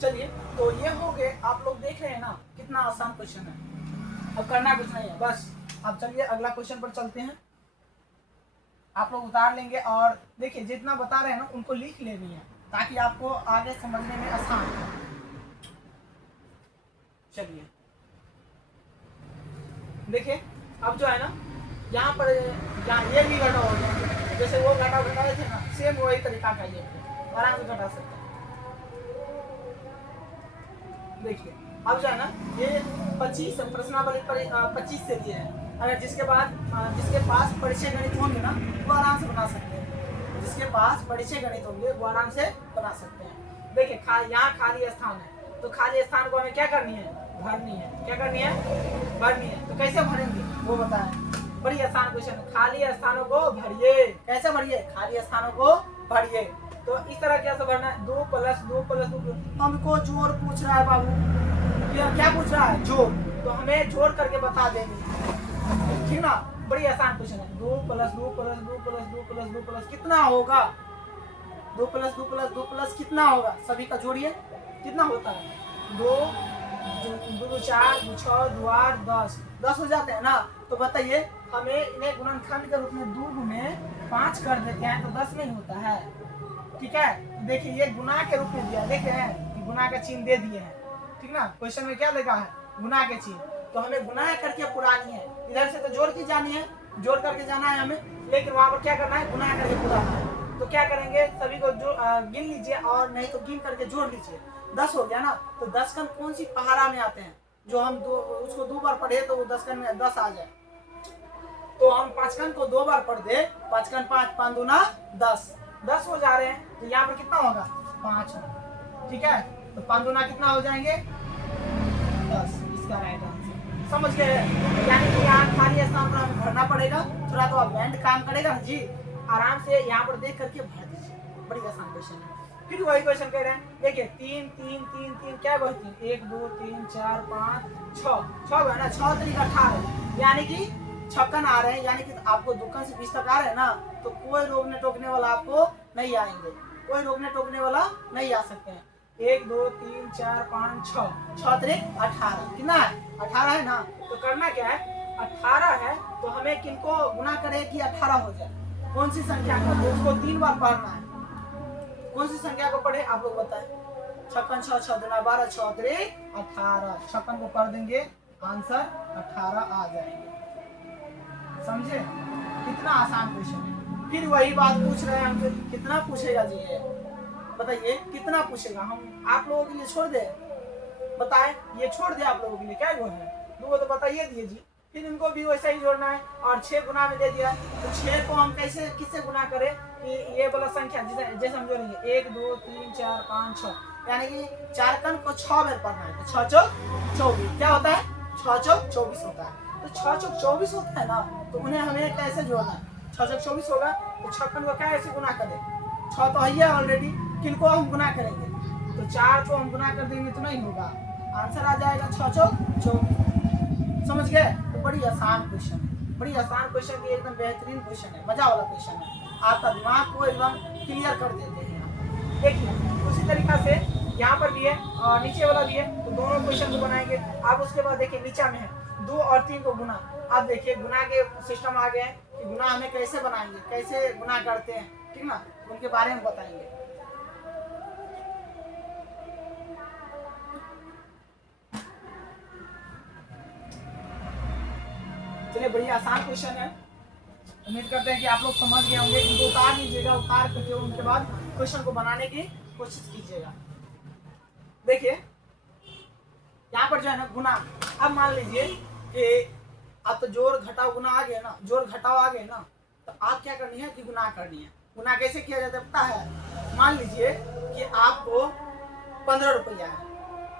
चलिए तो ये हो गए, आप लोग देख रहे हैं ना कितना आसान क्वेश्चन है। अब करना कुछ नहीं है, बस अब चलिए अगला क्वेश्चन पर चलते हैं। आप लोग उतार लेंगे और देखिए जितना बता रहे हैं ना उनको लिख लेनी है ताकि आपको आगे समझने में आसान हो। चलिए देखिए अब जो है ना यहाँ पर ये भी घटा हो गया, जैसे वो घटा घटाए थे ना सेम वही तरीका का ये आराम से घटा सकते हैं। देखिए अब जो है ना ये 25 प्रश्नावली 25 से दिए हैं। अगर जिसके पास परिचय गणित होंगे ना वो आराम से बना सकते हैं, जिसके पास परिचय गणित होंगे वो आराम से बना सकते हैं। देखिए यहाँ खाली स्थान है तो खाली स्थान को हमें क्या करनी है, भरनी है। क्या करनी है, भरनी है। तो कैसे भरेंगे वो बताएं, बड़ी आसान क्वेश्चन है। खाली स्थानों को भरिए। कैसे भरिए, खाली स्थानों को भरिए। तो इस तरह कैसे भरना है, 2 + 2 + 2। हमको जोड़ पूछ रहा है बाबू, क्या पूछ रहा है, जोड़, तो हमें जोड़ करके बता देंगे, ठीक ना। बड़ी आसान क्वेश्चन है। 2 + 2 + 2 + 2 + 2 + कितना होगा, 2 + 2 + 2 + कितना होगा, सभी का जोड़िए कितना होता है, 2 2 4 2 6 2 8 10 हो जाते हैं ना। तो बताइए हमें इन्हें गुणनखंड के रूप में 2 × 5 कर देते हैं तो 10 नहीं होता है, ठीक है। देखिए ये गुना के रूप में दिया, देख रहे हैं गुना का चिन्ह दे दिए हैं, ठीक ना। क्वेश्चन में क्या देखा है, गुना के चिन्ह, तो हमें गुना करके पुरानी है। इधर से तो जोड़ के जानी है, जोड़ करके जाना है हमें, लेकिन वहां पर क्या करना है, गुना करके पुराना है। तो क्या करेंगे, सभी को गिन लीजिए और नहीं तो गिन करके जोड़ लीजिए। 10 हो गया ना। तो 10 कन कौन सी पहाड़ा में आते हैं, जो हम उसको 2 बार पढ़े तो वो 10 कन में 10 आ जाए। तो हम 5 कन को 2 बार पढ़ दे, 5 कन 5 5 दूना 10 हो जा रहे हैं। तो यहाँ पर कितना होगा, 5, ठीक है। तो 5 दूना कितना हो जाएंगे, 10। इसका राइट आंसर समझ गए। यानी कि यहाँ खाली स्थान पर हमें भरना पड़ेगा, थोड़ा तो बैंड काम करेगा ना जी। आराम से यहाँ पर देख करके भर दीजिए, बड़ी आसान क्वेश्चन है। फिर वही क्वेश्चन कह रहे हैं, देखिए 3 3 3 3 क्या होती है, 1 2 3 4 5 6 है ना, 6 3 18, यानी कि 56 आ रहे हैं। यानी कि आपको 2 से 20 तक आ रहे हैं ना, तो कोई रोकने टोकने वाला आपको नहीं आएंगे, कोई रोकने टोकने वाला नहीं आ सकते हैं। 1 2 3 4 5 6 6 3 18 कितना है, 18 है ना। तो करना क्या है, 18 है तो हमें किनको गुना करें कि 18 हो जाए, कौन सी संख्या को, तो उसको 3 बार पढ़ना है। कौन सी संख्या को पढ़े आप लोग बताएं, 56 6 6 दूना 12 6 3 18, 56 को पढ़ देंगे, आंसर 18 आ जाएंगे। समझे, कितना आसान क्वेश्चन है। फिर वही बात पूछ रहे हैं हमसे, कितना पूछेगा जी ये बताइए, कितना पूछेगा। हम आप लोगों के लिए छोड़ दे, बताएं, ये छोड़ दे आप लोगों के लिए, क्या वो है 2 तो बताइए दिए जी। फिर इनको भी वैसा ही जोड़ना है और 6 गुना में दे दिया, तो 6 को हम कैसे किससे गुना करें कि ये वाला संख्या जैसे हम जोड़ेंगे 1 2 3 4 5 6, यानी कि 4 कन को 6 बार पढ़ना है। तो 6 चौक 24 क्या होता है, 6 चौक 24 होता है। तो 6 चौक 24 होता है ना, तो उन्हें हमें कैसे जोड़ना है, 6 चौक 24 होगा तो 56 को क्या ऐसे गुना करें, 6 तो है ऑलरेडी, किनको हम गुना करेंगे, तो 4 को हम गुना कर देंगे तो नहीं होगा, आंसर आ जाएगा 6 चौक 24। समझ गए। तो बड़ी आसान क्वेश्चन है, बड़ी आसान क्वेश्चन की एकदम बेहतरीन क्वेश्चन है, मजा वाला क्वेश्चन है, आपका दिमाग को एकदम क्लियर कर देते हैं। देखिए उसी तरीका से यहाँ पर भी है और नीचे वाला भी है, तो दोनों क्वेश्चन को बनाएंगे। आप उसके बाद देखिए नीचा में है 2 और 3 को गुना। अब देखिए गुना के सिस्टम आ गए हैं कि गुना हमें कैसे बनाएंगे, कैसे गुना करते हैं, ठीक ना, उनके बारे में बताएंगे। चलिए बढ़िया आसान क्वेश्चन है, उम्मीद करते हैं कि आप लोग समझ गए होंगे। इनको उतार लीजिएगा, उतार करके उनके बाद क्वेश्चन को बनाने की कोशिश कीजिएगा। देखिए यहाँ पर जो है ना गुना, अब मान लीजिए कि अब तो जोड़ घटाव गुना आ गया ना, जोड़ घटाव आ गए ना, तो आप क्या करनी है कि गुना करनी है। गुना कैसे किया जाता है पता है? मान लीजिए कि आपको 15 रुपया है,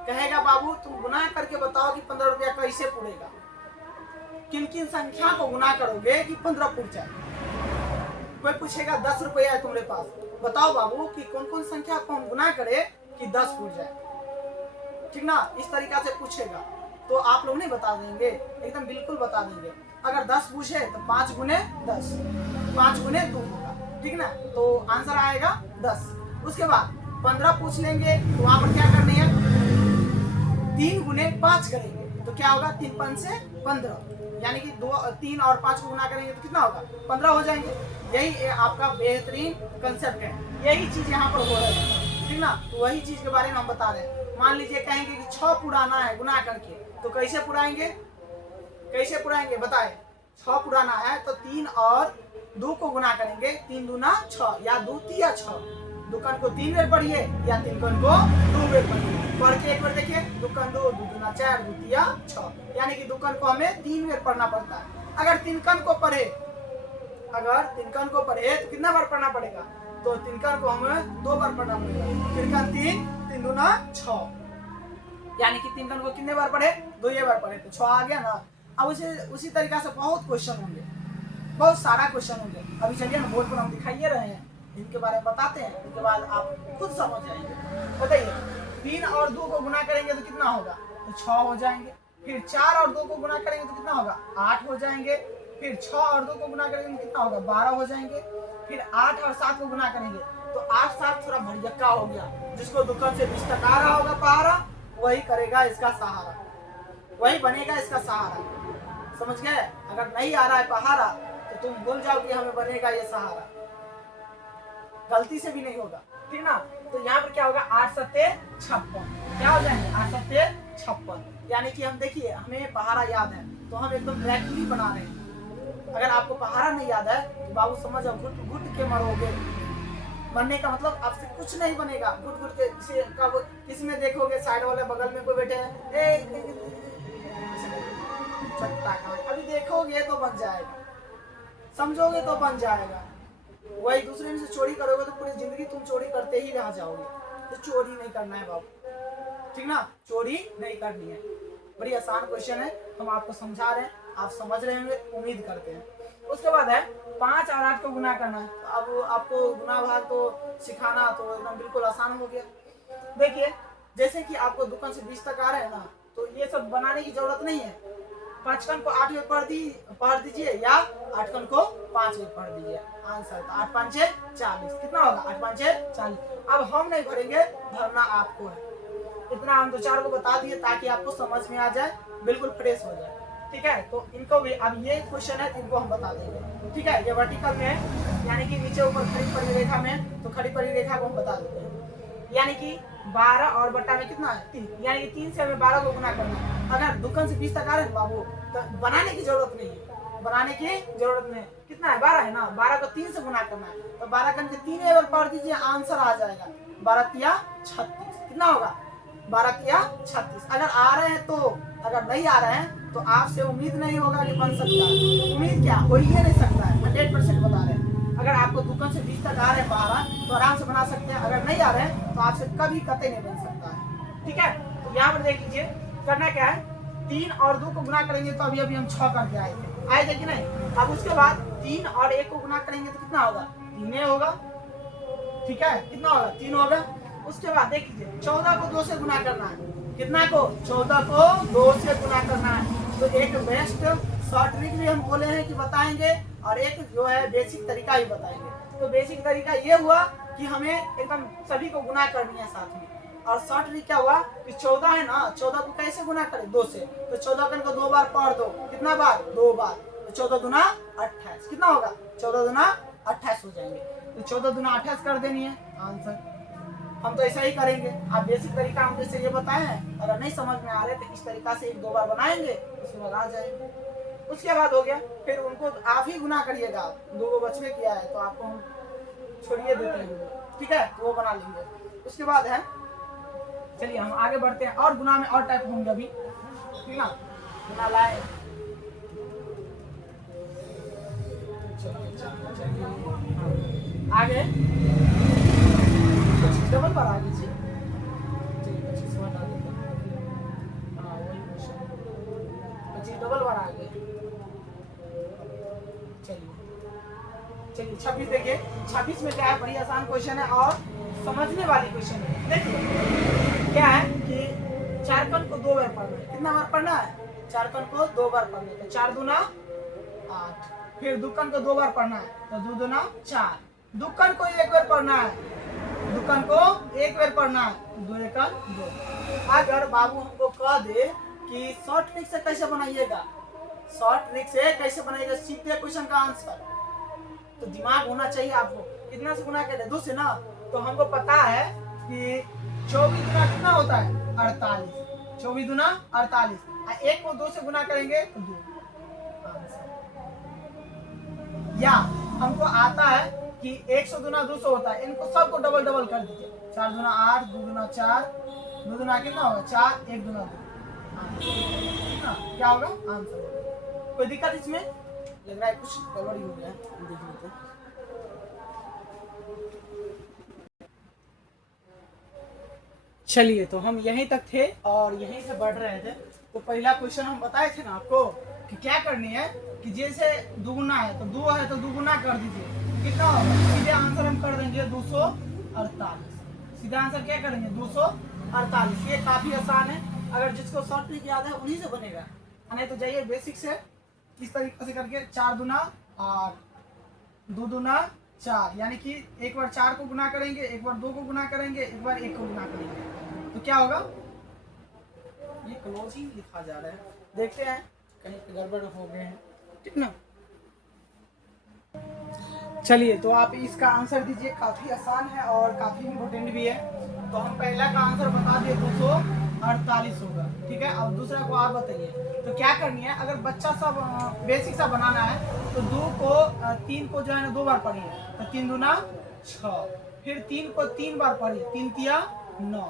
कहेगा बाबू तुम गुना करके बताओ कि 15 रुपया कैसे पूरेगा, किन किन संख्या को गुना करोगे कि 15 पूर जाए। कोई पूछेगा 10 रुपया है तुम्हारे पास, बताओ बाबू कि कौन कौन संख्या को हम गुना करे कि 10 पूर जाए, ठीक ना, इस तरीका से पूछेगा तो आप लोग नहीं बता देंगे, एकदम बिल्कुल बता देंगे। अगर 10 पूछे तो 5 गुने 10, 5 गुने 2 होगा, ठीक ना, तो आंसर आएगा 10। उसके बाद 15 पूछ लेंगे तो वहां पर क्या करनी है, 3 गुने 5 करेंगे तो क्या होगा, 3 5 से 15, यानी कि 3 और 5 को गुना करेंगे तो कितना होगा, 15 हो जाएंगे। यही आपका बेहतरीन कंसेप्ट है, यही चीज यहाँ पर हो रही है, ठीक ना, तो वही चीज के बारे में हम बता रहे हैं। मान लीजिए कहेंगे कि 6 पुराना है गुना करके, तो कैसे पुराएंगे, कैसे पुराएंगे बताए। 6 पुराना है तो 3 और 2 को गुना करेंगे, 3 दूना 6 या 2 तिया 6, दुकान को 3 बेर पढ़िए या 3 कन को 2 बेर पढ़िए, पढ़ के एक बार देखिए, दुकान 2 दूना 4 2 तिया 6, यानी कि दुकान को हमें 3 बेर पढ़ना पड़ता है। अगर 3 कन को पढ़े, अगर 3 कन को पढ़े तो कितना बार पढ़ना पड़ेगा, तो 3 कन को हमें 2 बार पढ़ना पड़ेगा, 3 कन 3 3 दूना 6, यानी कि 3 कन को कितने बार पढ़े, 2 बार पढ़े तो 6 आ गया ना। अब उसी तरीका से बहुत क्वेश्चन होंगे, बहुत सारा क्वेश्चन होंगे। अभी चलिए ना बोर्ड पर हम दिखाइए रहे हैं, इनके बारे में बताते हैं, उसके बाद आप खुद समझ जाएंगे। बताइए 3 और 2 को गुना करेंगे तो कितना होगा, तो 6 हो जाएंगे। फिर 4 और 2 को गुना करेंगे तो कितना होगा, 8 हो जाएंगे। फिर 6 और 2 को गुना करेंगे तो कितना होगा, 12 हो जाएंगे। फिर 8 और 7 को गुना करेंगे तो 8 7 थोड़ा भरियक्का हो गया, जिसको दुकान से 20 तक आ रहा होगा पहाड़ा, वही करेगा इसका सहारा, वही बनेगा इसका सहारा, समझ गए। अगर नहीं आ रहा है पहाड़ा तो तुम भूल जाओ कि हमें बनेगा ये सहारा, गलती से भी नहीं होगा, ठीक ना। तो यहाँ पर क्या होगा, 8 सत्ते 56, क्या हो जाएंगे 8 सत्ते 56, यानी कि हम देखिए हमें पहाड़ा याद है तो हम एकदम प्रैक्टिकली बना रहे हैं। अगर आपको पहाड़ा नहीं याद है तो बाबू समझ जाओ घुट घुट के मरोगे, मरने का मतलब आपसे कुछ नहीं बनेगा, घुट घुट के। किसी में देखोगे साइड वाले बगल में कोई बैठे हैं, अभी देखोगे तो बन जाएगा, समझोगे तो बन जाएगा। वही दूसरे में से चोरी करोगे तो पूरी जिंदगी तुम चोरी करते ही रह जाओगे। तो चोरी नहीं करना है बाबू, ठीक ना, चोरी नहीं करनी है। बड़ी आसान क्वेश्चन है, हम आपको समझा रहे हैं, आप समझ रहे होंगे, उम्मीद करते हैं। उसके बाद है 5 और 8 को गुना करना है। तो अब आपको गुना भाग तो सिखाना तो एकदम बिल्कुल आसान हो गया। देखिए जैसे कि आपको दुकान से 20 तक आ रहे हैं ना, तो ये सब बनाने की जरूरत नहीं है। 5 कन को 8 में पढ़ दीजिए या 8 कन को 5 में पढ़ दीजिए, आंसर तो 8 5 40, कितना होगा 8 5 40। अब हम नहीं भरेंगे, भरना आपको है। इतना हम 2-4 को बता दिए ताकि आपको समझ में आ जाए, बिल्कुल फ्रेश हो जाए, ठीक है। तो इनको भी अब ये क्वेश्चन है, इनको हम बता देंगे, ठीक है। ये वर्टिकल में है, यानी कि नीचे ऊपर खड़ी पड़ी रेखा में, तो खड़ी पड़ी रेखा को हम बता देते हैं। यानी कि 12 और बट्टा में कितना है 3, यानी कि 3 से हमें 12 को गुना करना है। अगर दुकान से 20 तक आ रहे हैं बाबू तो बनाने की जरूरत नहीं है, बनाने की जरूरत नहीं। कितना है 12 है ना, 12 को 3 से गुना करना है, तो 12 करके 3 बार पढ़ दीजिए, आंसर आ जाएगा 12 तिया 36, कितना होगा 12 तिया 36। अगर आ रहे हैं तो, अगर नहीं आ रहे हैं तो आपसे उम्मीद नहीं होगा कि बन सकता है, उम्मीद क्या हो ही नहीं सकता है, 100% बता रहे हैं। अगर आपको दुकान से 20 तक आ रहे हैं बाहर तो आराम से बना सकते हैं, अगर नहीं आ रहे हैं तो आपसे कभी कतई नहीं बन सकता है, ठीक है। तो यहाँ पर देख लीजिए करना क्या है, 3 और 2 को गुना करेंगे तो अभी हम 6 करके आए थे कि नहीं। अब उसके बाद 3 और 1 को गुना करेंगे तो कितना होगा 3 होगा, ठीक है, कितना होगा 3 होगा। उसके बाद देख लीजिए 14 को 2 से गुना करना है, कितना को 14 को 2 से गुना करना है। तो एक बेस्ट शॉर्ट ट्रिक भी हम बोले हैं कि बताएंगे, और एक जो है बेसिक तरीका भी बताएंगे। तो बेसिक तरीका ये हुआ कि हमें एकदम सभी को गुना करनी है साथ में, और शॉर्ट ट्रिक क्या हुआ कि 14 है ना, 14 को कैसे गुना करें 2 से, तो 14 को 2 बार पढ़ दो, कितना बार 2 बार, तो 14 दूना 28, कितना होगा 14 दूना 28 हो जाएंगे, तो 14 दूना 28 कर देनी है आंसर। हम तो ऐसा ही करेंगे, आप बेसिक तरीका हम जैसे ये बताए हैं, अगर नहीं समझ में आ रहे तो इस तरीका से 1-2 बार बनाएंगे, उसके बाद आ जाएंगे। उसके बाद हो गया, फिर उनको आप ही गुना करिएगा, 2 बचवे किया है तो आपको हम छोड़िए देते हैं, ठीक है, तो वो बना लेंगे। उसके बाद है, चलिए हम आगे बढ़ते हैं, और गुना में और टाइप होंगे अभी, ठीक ना, गुना लाए, आगे डबल बार आगे जी, डबल बार आगे, चलिए 26 देखिए, 26 में क्या है, बड़ी आसान क्वेश्चन है और समझने वाली क्वेश्चन है। देखिए क्या है कि 4 कण को 2 बार पढ़ना है, कितना बार पढ़ना है, 4 कण को 2 बार पढ़ना है, तो 4 दूना 8, फिर 2 कण को 2 बार पढ़ना है, तो 2 दूना 4, 2 कण को 1 बार पढ़ना है, 2 कण को 1 बार पढ़ना है, 2 एकम 2। अगर बाबू हमको कह दे कि शॉर्ट ट्रिक से कैसे बनाइएगा, शॉर्ट ट्रिक से कैसे बनाइएगा सीधे क्वेश्चन का आंसर, तो दिमाग होना चाहिए आपको, कितना से गुना करें 2 से ना, तो हमको पता है कि 24 गुना कितना होता है 48, 24 गुना 48, 1 को 2 से गुना करेंगे तो 2, या हमको आता है कि 100 गुना 200 होता है, इनको सबको डबल डबल कर दीजिए, 4 गुना 8, 2 गुना 4, 2 गुना कितना होगा 4, 1 गुना 2, क्या होगा आंसर। कोई दिक्कत इसमें लग रहा है, कुछ गड़बड़ी हो गया है, देख लेते हैं। चलिए तो हम यहीं तक थे और यहीं से बढ़ रहे थे, तो पहला क्वेश्चन हम बताए थे ना आपको कि क्या करनी है, कि जैसे दुगुना है तो 2 है तो दुगुना कर दीजिए, कितना होगा, सीधे आंसर हम कर देंगे 248, सीधा आंसर क्या करेंगे 248, ये काफी आसान है, अगर जिसको शॉर्ट ट्रिक याद है उन्हीं से बनेगा, नहीं तो जाइए बेसिक से इस तरीके से करके 4 दूना 8, 2 दूना 4, यानी कि एक बार 4 को गुना करेंगे, एक बार 2 को गुना करेंगे, एक बार 1 को गुना करेंगे, तो क्या होगा, ये क्लोजिंग लिखा जा रहा है, देखते हैं कहीं गड़बड़ हो गए हैं, ठीक ना। चलिए तो आप इसका आंसर दीजिए, काफी आसान है और काफी इम्पोर्टेंट भी है, तो हम पहला का आंसर बता दिए 248 होगा, ठीक है। अब दूसरा को आप बताइए, तो क्या करनी है, अगर बच्चा सब बेसिक सा बनाना है तो 3 को जो है ना 2 बार पढ़िए, तो 3 दूना 6, फिर 3 को 3 बार पढ़िए, 3 तिया 9,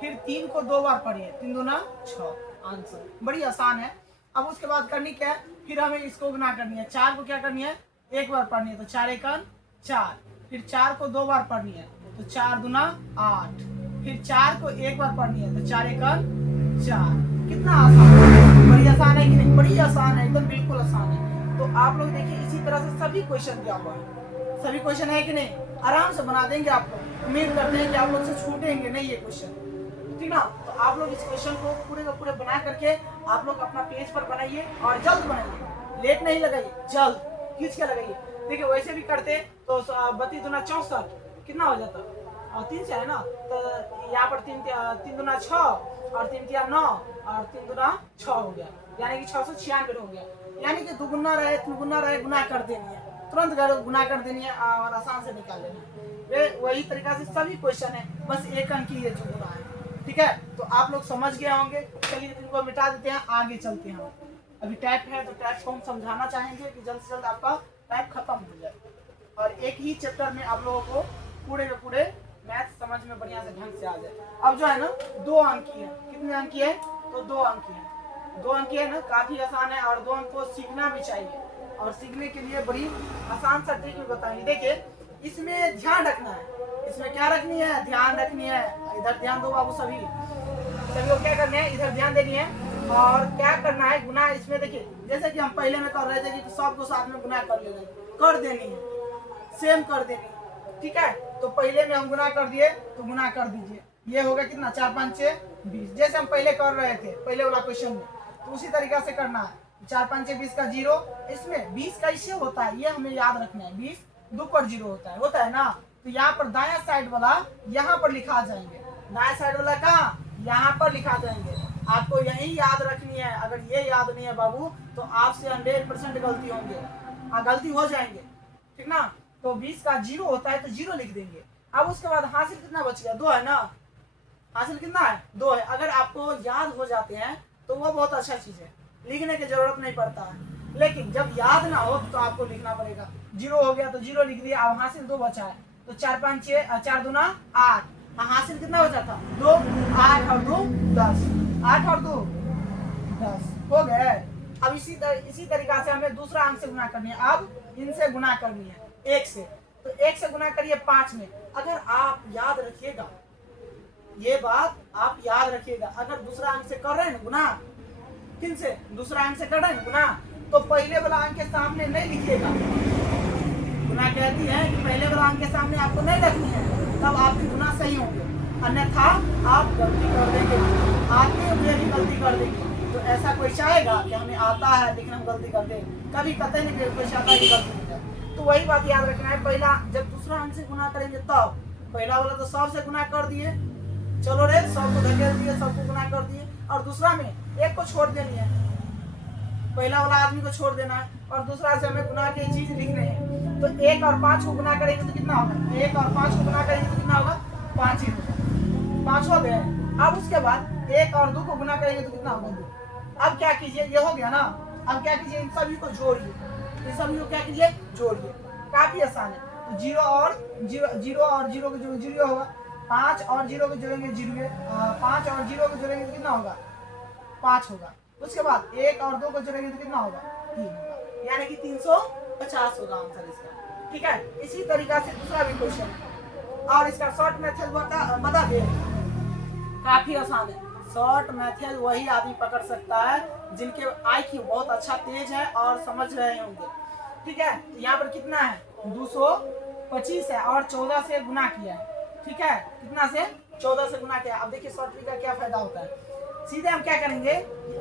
फिर 3 को 2 बार पढ़िए, 3 दूना 6, आंसर बड़ी आसान है। अब उसके बाद करनी क्या है, फिर हमें इसको गुना करनी है, 4 को क्या करनी है 1 बार पढ़नी है, तो 4 एकम 4, फिर 4 को 2 बार पढ़नी है, तो 4 दूना 8, फिर 4 को 1 बार पढ़नी है, तो 4 एकम 4, कितना आसान है, बड़ी आसान है कि नहीं, बड़ी आसान है एकदम, बिल्कुल आसान है। तो आप लोग देखिए इसी तरह से सभी क्वेश्चन दिया हुआ है, सभी क्वेश्चन है कि नहीं, आराम से बना देंगे आप लोग, उम्मीद करते हैं कि आप लोग से छूटेंगे नहीं ये क्वेश्चन, ठीक ना। तो आप लोग इस क्वेश्चन को पूरे का पूरे बना करके आप लोग अपना पेज पर बनाइए और जल्द बनाइए, लेट नहीं लगाइए, जल्द खींच के लगाइए। देखिए वैसे भी करते तो 32 दूना 64 कितना हो जाता, और 3 से है ना, तो यहाँ पर 3 दूना 6 और 3 तिया 9 और 3 दूना 6 हो गया, यानी कि 696 हो गया, यानी कि दुगुना रहे तिगुना रहे गुना कर देनी है, तुरंत गुना कर देनी है और आसान से निकाल लेना है। वही तरीका से सभी क्वेश्चन है, बस 1 अंक की ये जो गुना है, ठीक है। तो आप लोग समझ गए होंगे, चलिए इनको मिटा देते हैं, आगे चलते हैं। अभी टाइप है तो टाइप को हम समझाना चाहेंगे कि जल्द से जल्द आपका टाइप खत्म हो जाए और एक ही चैप्टर में आप लोगों को पूरे के पूरे मैथ समझ में बढ़िया से ढंग से आ जाए। अब जो है ना 2 अंक की है, कितने अंक की है, तो 2 अंक की है, 2 अंक की है ना, काफी आसान है और 2 अंक को सीखना भी चाहिए, और सीखने के लिए बड़ी आसान सा ट्रिक भी बताएंगे। देखिए इसमें ध्यान रखना है, इसमें क्या रखनी है, ध्यान रखनी है, इधर ध्यान दो बाबू, सभी को क्या करना है, इधर ध्यान देनी है, और क्या करना है गुना, इसमें देखिए जैसे कि हम पहले में कर रहे थे कि तो सबको साथ में गुना कर लेना, कर देनी है, सेम कर देनी, ठीक है। तो पहले में हम गुना कर दिए तो गुना कर दीजिए, ये होगा कितना 4 5 6 20, जैसे हम पहले कर रहे थे पहले वाला क्वेश्चन में, तो उसी तरीका से करना है। 4 5 6 20 का 0, इसमें 20 कैसे होता है ये हमें याद रखना है, 20 2 पर 0 होता है ना, तो यहाँ पर दायां साइड वाला यहाँ पर लिखा जाएंगे, दाएं साइड वाला कहाँ, यहाँ पर लिखा देंगे। आपको यही याद रखनी है। अगर ये याद नहीं है बाबू तो आपसे 100% गलती होंगे, गलती हो जाएंगे, ठीक ना। तो 20 का 0 होता है तो 0 लिख देंगे। अब उसके बाद हासिल कितना बच गया, 2 है ना, हासिल कितना है, 2 है। अगर आपको याद हो जाते हैं तो वो बहुत अच्छा चीज है, लिखने की जरूरत नहीं पड़ता है। लेकिन जब याद ना हो तो आपको लिखना पड़ेगा। 0 हो गया तो 0 लिख दिया। अब हासिल 2 बचा है तो 4 5 6 4 दूना 8। हासिल कितना बचा था, 2, 8 और 2 10, 8 और 2 10 हो गए। अब इसी तरीका से हमें दूसरा अंक से गुना करनी है। अब इनसे गुना करनी है 1 से, तो 1 से गुना करिए 5 में। अगर आप याद रखिएगा, ये बात आप याद रखिएगा, अगर दूसरा अंक से कर रहे हैं गुना, किन से, दूसरा अंक से कर रहे हैं गुना, तो पहले वाला अंक के सामने नहीं लिखिएगा। गुना कहती है कि पहले वाला अंक के सामने आपको नहीं रखनी है, तब आपकी गुना सही होंगे, अन्यथा आप गलती कर देंगे, आते हुए भी गलती कर देंगे। तो ऐसा कोई चाहेगा कि हमें आता है लेकिन हम गलती कर दे, कभी कहते नहीं कि कोई चाहता है कि गलती हो जाए। तो वही बात याद रखना है, पहला जब दूसरा अंक से गुना करेंगे तब, पहला वाला तो 100 से गुना कर दिए, चलो रे 100 को धकेल दिए, 100 को गुना कर दिए, और दूसरा में 1 को छोड़ देनी है, पहला वाला आदमी को छोड़ देना है, और दूसरा से हमें गुना की चीज लिख रहे हैं। तो 1 और 5 को गुना करेंगे तो कितना होगा, 1 और 5 को गुना करेंगे तो कितना होगा, 5 ही होगा, 5 हो गए। अब उसके बाद 1 और 2 को गुना करेंगे तो कितना होगा, 2। अब क्या कीजिए, ये हो गया ना, अब क्या कीजिए, इन सभी को जोड़िए, इन सभी को क्या कीजिए, जोड़िए, काफी आसान है। तो 0 और 0 को जोड़ेंगे 0 होगा, 5 और 0 को जोड़ेंगे 0, 5 और 0 को जोड़ेंगे तो कितना होगा, 5 होगा। उसके बाद 1 और 2 को जोड़ेंगे तो कितना होगा, 3 होगा, यानी कि 350 होगा आंसर इसका, ठीक है। इसी तरीका से दूसरा भी क्वेश्चन है, और इसका शॉर्ट मेथड बता दे, काफी आसान है। शॉर्ट मेथड वही आदमी पकड़ सकता है जिनके IQ बहुत अच्छा तेज है और समझ रहे होंगे, ठीक है। तो यहाँ पर कितना है, 225 है और 14 से गुना किया है, ठीक है, कितना से, 14 से गुना किया। अब देखिए शॉर्ट ट्रिक का क्या फायदा होता है, सीधे हम क्या करेंगे,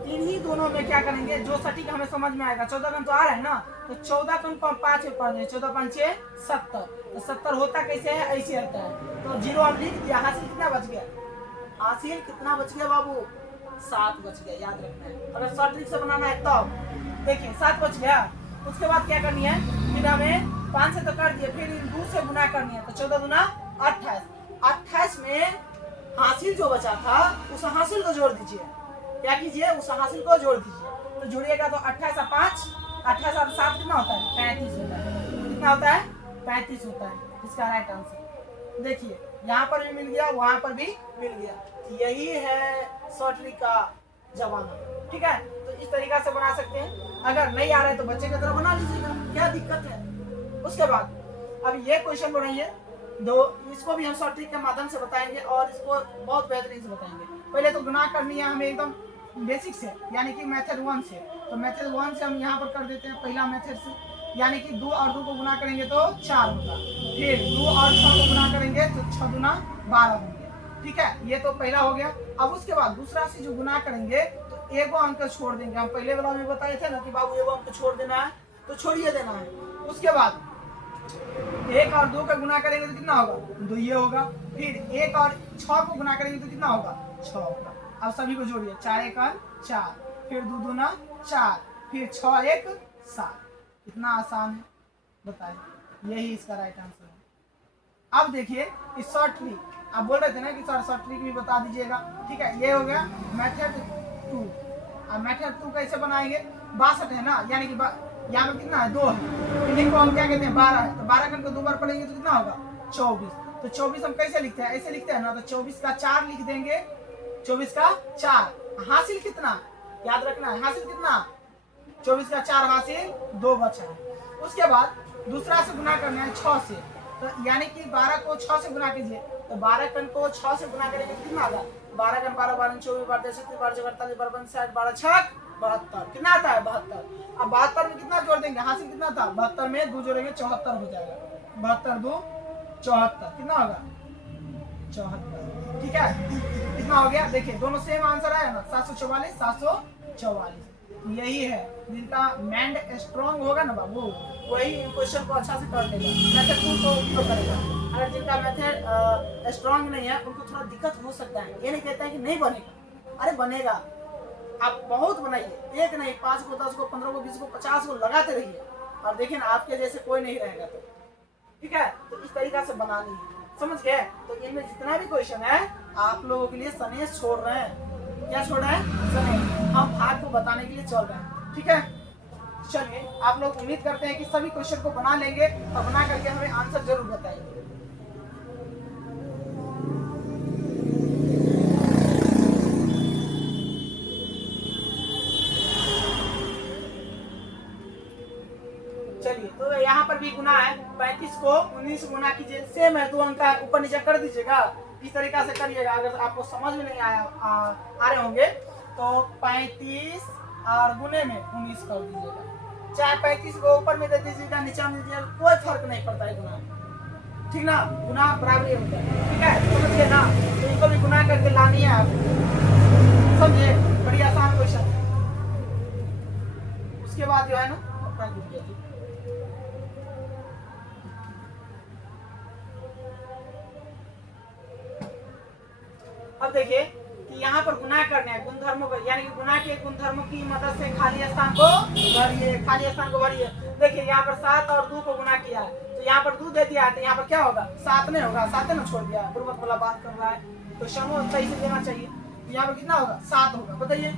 इन्हीं दोनों में क्या करेंगे, जो सटीक हमें समझ में आएगा। 14 कन तो आ रहा है ना, तो 14 कन को हम 5 में पढ़ दें, 14 5 6 70, तो 70 होता कैसे है, ऐसे होता है। तो 0 हम लिख दिया, हासिल कितना बच गया, हासिल कितना बच गया बाबू, 7 बच गया, याद रखना है। अगर शॉर्ट ट्रिक से बनाना है तो देखिए 7 बच गया। उसके बाद क्या करनी है, फिर हमें 5 से तो कर दिए, फिर इन 2 से गुना करनी है, तो 14 दूना 28, 28 में हासिल जो बचा था उस हासिल को जोड़ दीजिए, क्या कीजिए, उस हासिल को जोड़ दीजिए। तो जोड़िएगा तो 28 और 5, 28 और 7 कितना होता है, 35 होता है, कितना होता है, 35 होता है इसका राइट आंसर। देखिए यहाँ पर भी मिल गया, वहां पर भी मिल गया, यही है शॉर्ट ट्रिक का जमाना, ठीक है। तो इस तरीका से बना सकते हैं, अगर नहीं आ रहा है तो बच्चे की तरह बना लीजिएगा, क्या दिक्कत है। उसके बाद अब ये क्वेश्चन बनाइए दो, इसको भी हम शॉर्ट ट्रिक के माध्यम से बताएंगे और इसको बहुत बेहतरीन से बताएंगे। पहले तो गुना करनी है हमें एकदम बेसिक से, यानी कि मेथड 1 से। तो मेथड 1 से हम यहाँ पर कर देते हैं पहला मेथड से, यानी कि 2 और 2 को गुना करेंगे तो 4 होगा, फिर 2 और 6 को गुना करेंगे तो 6 दूना 12 होंगे, ठीक है। ये तो पहला हो गया। अब उसके बाद दूसरा से जो गुना करेंगे तो एगो अंक छोड़ देंगे। हम पहले वाला में बताए थे ना कि बाबू एगो अंक छोड़ देना है, तो छोड़िए देना है। उसके बाद 1 और 2 का गुना करेंगे तो कितना होगा, 2 ये होगा, फिर 1 और 6 को गुना करेंगे तो कितना होगा, 6 होगा। अब सभी को जोड़िए, 4 1 4, फिर 2 दूना 4, फिर 6 1 7। इतना आसान है, बताइए, यही इसका राइट आंसर है। अब देखिए इस शॉर्ट ट्रिक, आप बोल रहे थे ना कि सर शॉर्ट ट्रिक भी बता दीजिएगा, ठीक है। ये हो गया मेथड 2। अब मेथड 2 कैसे बनाएंगे, 62 है ना, यानी कि यहाँ पर कितना है, 2 है, इन्हीं को हम क्या कहते हैं 12 है, तो 12 का 2 बार पढ़ेंगे तो कितना होगा, 24। तो 24 हम कैसे लिखते हैं, ऐसे लिखते हैं ना, तो 24 का 4 लिख देंगे, 24 का 4। हासिल कितना याद रखना है, हासिल कितना, 24 का 4 हासिल 2 बचा है। उसके बाद दूसरा से गुना करना है 6 से, तो यानी कि 12 को 6 से गुना कीजिए, तो 12 कन को 6 से गुना करेंगे कितना होगा, 12 कन 12 12 24 12 36 12 48 12 59 12 6 72, कितना आता है 72। अब 72 में कितना जोड़ देंगे, हासिल कितना था 72 में 2 जोड़ेंगे 74 हो जाएगा, 72 2 74, कितना होगा 74, ठीक है। कितना हो गया, देखिए दोनों सेम आंसर आया ना, 744 744। यही है, जिनका माइंड स्ट्रांग होगा ना बाबू, वही क्वेश्चन को अच्छा से कर लेगा, मेथड टू को उपयोग करेगा। अगर जिनका मेथड स्ट्रांग नहीं है, उनको थोड़ा दिक्कत हो सकता है। ये नहीं कहता है कि नहीं बनेगा, अरे बनेगा, आप बहुत बनाइए, एक नहीं 5 को 10 को 15 को 20 को 50 को लगाते रहिए, और देखिए ना आपके जैसे कोई नहीं रहेगा। तो ठीक है, तो इस तरीका से बनानी है, समझ गए। तो इनमें जितना भी क्वेश्चन है आप लोगों के लिए सनेश छोड़ रहे हैं। क्या छोड़ रहे हैं? सनेश। हम भाग को बताने के लिए चल रहे हैं, ठीक है। चलिए, आप लोग उम्मीद करते हैं कि सभी क्वेश्चन को बना लेंगे और बना करके हमें आंसर जरूर बताएंगे। चलिए, तो यहाँ पर भी गुना है, 35 को 19 गुना कीजिए, सेम है, 2 अंक का ऊपर नीचे कर दीजिएगा, इस तरीका से करिएगा। अगर आपको समझ में नहीं आ रहे होंगे तो 35 और गुने में 19 कर दीजिएगा, चाहे 35 को ऊपर में दे दीजिएगा नीचे में दीजिएगा, कोई फर्क नहीं पड़ता है गुना, ठीक ना, गुना बराबर होता है, ठीक है, समझिए ना। तो इनको भी गुना करके लानी है आप, समझिए, बड़ी आसान क्वेश्चन है। उसके बाद जो है ना अपना दीजिए, अब देखिए कि यहाँ पर गुना करने हैं गुणधर्मों को, यानी कि गुना के गुणधर्मों की मदद से खाली स्थान को भरिए, खाली स्थान को भरिए। देखिए यहाँ पर 7 और 2 को गुना किया है, तो यहाँ पर 2 दे दिया है, तो यहाँ पर क्या होगा? 7 नहीं होगा, 7 ना छोड़ दिया, गुरुमत वाला बात कर रहा है, तो शमो सही से देना चाहिए। तो यहाँ पर कितना होगा? 7 होगा, बताइए।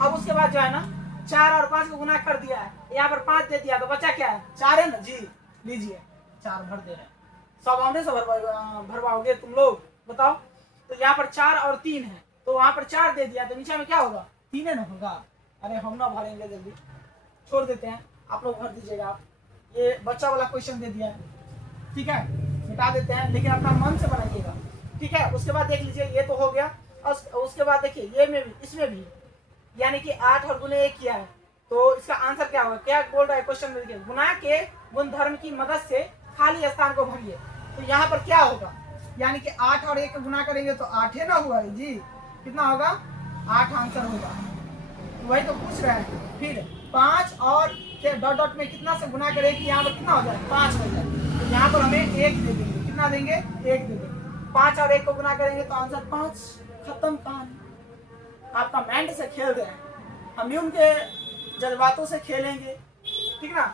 अब उसके बाद जो है ना 4 और 5 को गुना कर दिया है, यहाँ पर 5 दे दिया, तो बचा क्या है? 4 है ना जी, लीजिए 4 भर दे रहे हैं। सब आमने से भरवाओगे तुम लोग, बताओ। तो यहाँ पर 4 और 3 है, तो वहां पर 4 दे दिया, तो नीचे में क्या होगा? 3 है ना होगा। अरे हम ना भरेंगे, जल्दी छोड़ देते हैं, आप लोग भर दीजिएगा। आप ये बच्चा वाला क्वेश्चन दे दिया है, ठीक है, मिटा देते हैं, लेकिन अपना मन से बनाइएगा, ठीक है। उसके बाद देख लीजिए, ये तो हो गया। और उसके बाद देखिए ये में भी, इसमें भी, यानी कि 8 और गुने 1 किया है, तो इसका आंसर क्या होगा? क्या बोल रहा है क्वेश्चन में? देखिए, गुना के गुणधर्म की मदद से खाली स्थान को भरिए, तो यहाँ पर क्या होगा? यानी कि 8 और 1 गुना करेंगे तो 8 है ना हुआ जी, कितना होगा? 8 आंसर होगा, वही तो पूछ रहे हैं। फिर 5 और डॉट डॉट में कितना से गुना करें कि यहाँ पर कितना हो जाए? 5 हो जाए, तो यहाँ पर हमें 1 दे देंगे, कितना देंगे? 1 दे देंगे। 5 और 1 को गुना करेंगे तो आंसर 5, खत्म कहानी। आपका माइंड से खेल रहे हैं, हम भी उनके जज्बातों से खेलेंगे, ठीक ना।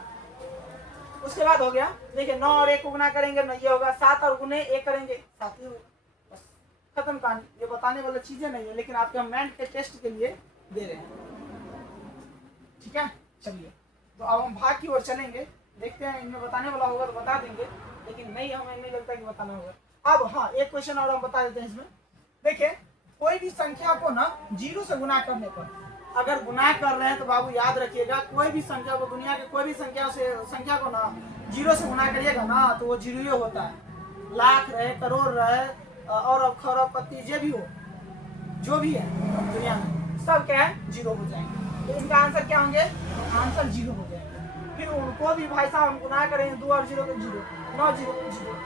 उसके बाद हो गया, देखिए 9 और 1 को गुना करेंगे ना, ये होगा 7 और गुने 1 करेंगे 7 ही होगा, बस खत्म कहानी। ये बताने वाली चीजें नहीं है, लेकिन आपके हम माइंड के टेस्ट के लिए दे रहे हैं, ठीक है। चलिए, तो अब हम भाग की ओर चलेंगे, देखते हैं इनमें बताने वाला होगा तो बता देंगे, लेकिन नहीं, हमें नहीं लगता कि बताना होगा। अब हाँ, एक क्वेश्चन और हम बता देते हैं इसमें। देखिए, कोई भी संख्या को ना 0 से गुना करने पर, अगर गुना कर रहे हैं तो बाबू याद रखिएगा, कोई भी संख्या को, दुनिया के कोई भी संख्या को ना 0 से गुना करिएगा ना, तो वो 0 ही होता है। लाख रहे, करोड़ रहे, और अब खरबपति जो भी हो, जो भी है दुनिया में, सब क्या है? 0 हो जाएंगे। तो इनका आंसर क्या होंगे? आंसर 0 हो जाएंगे। फिर उनको भी भाई साहब हम गुना करेंगे, 2 और 0 तो 0, 9 0 0,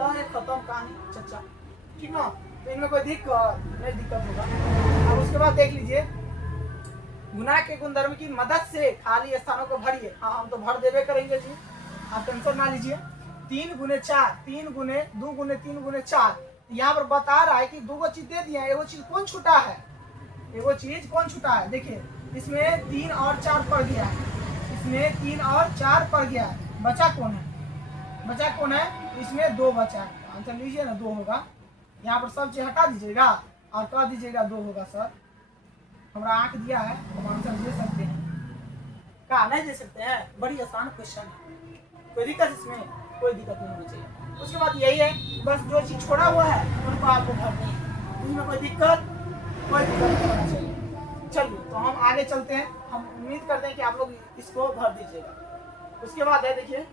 अरे खत्म कहानी चचा, ठीक ना। तो इनमें कोई नहीं दिक्कत होगा। अब उसके बाद देख लीजिए, गुना के गुणधर्म की मदद से खाली स्थानों को भरिए। हाँ, हम तो भर देवे करेंगे जी, आप टेंशन ना लीजिए। 3 गुने 4, 3 गुने 2 गुने 3 गुने 4, यहाँ पर बता रहा है कि 2 चीज दे दिया है, एगो चीज कौन छूटा है? एगो चीज कौन छूटा है? देखिए, इसमें 3 और 4 पड़ गया है, इसमें 3 और 4 पड़ गया है, बचा कौन है? बचा कौन है? इसमें 2 बचा है, आंसर लीजिए ना, 2 होगा। यहाँ पर सब चीज हटा दीजिएगा और कह दीजिएगा 2 होगा। सर हमारा आंख दिया है, हम आंसर दे सकते हैं, क्या नहीं दे सकते हैं? बड़ी आसान क्वेश्चन है, कोई दिक्कत इसमें? कोई दिक्कत नहीं होनी चाहिए। उसके बाद यही है, बस जो चीज छोड़ा हुआ है उनको आपको भरनी है, इसमें कोई दिक्कत नहीं होना चाहिए। चलिए, तो हम आगे चलते हैं, हम उम्मीद करते हैं कि आप लोग इसको भर दीजिएगा। उसके बाद है, देखिए,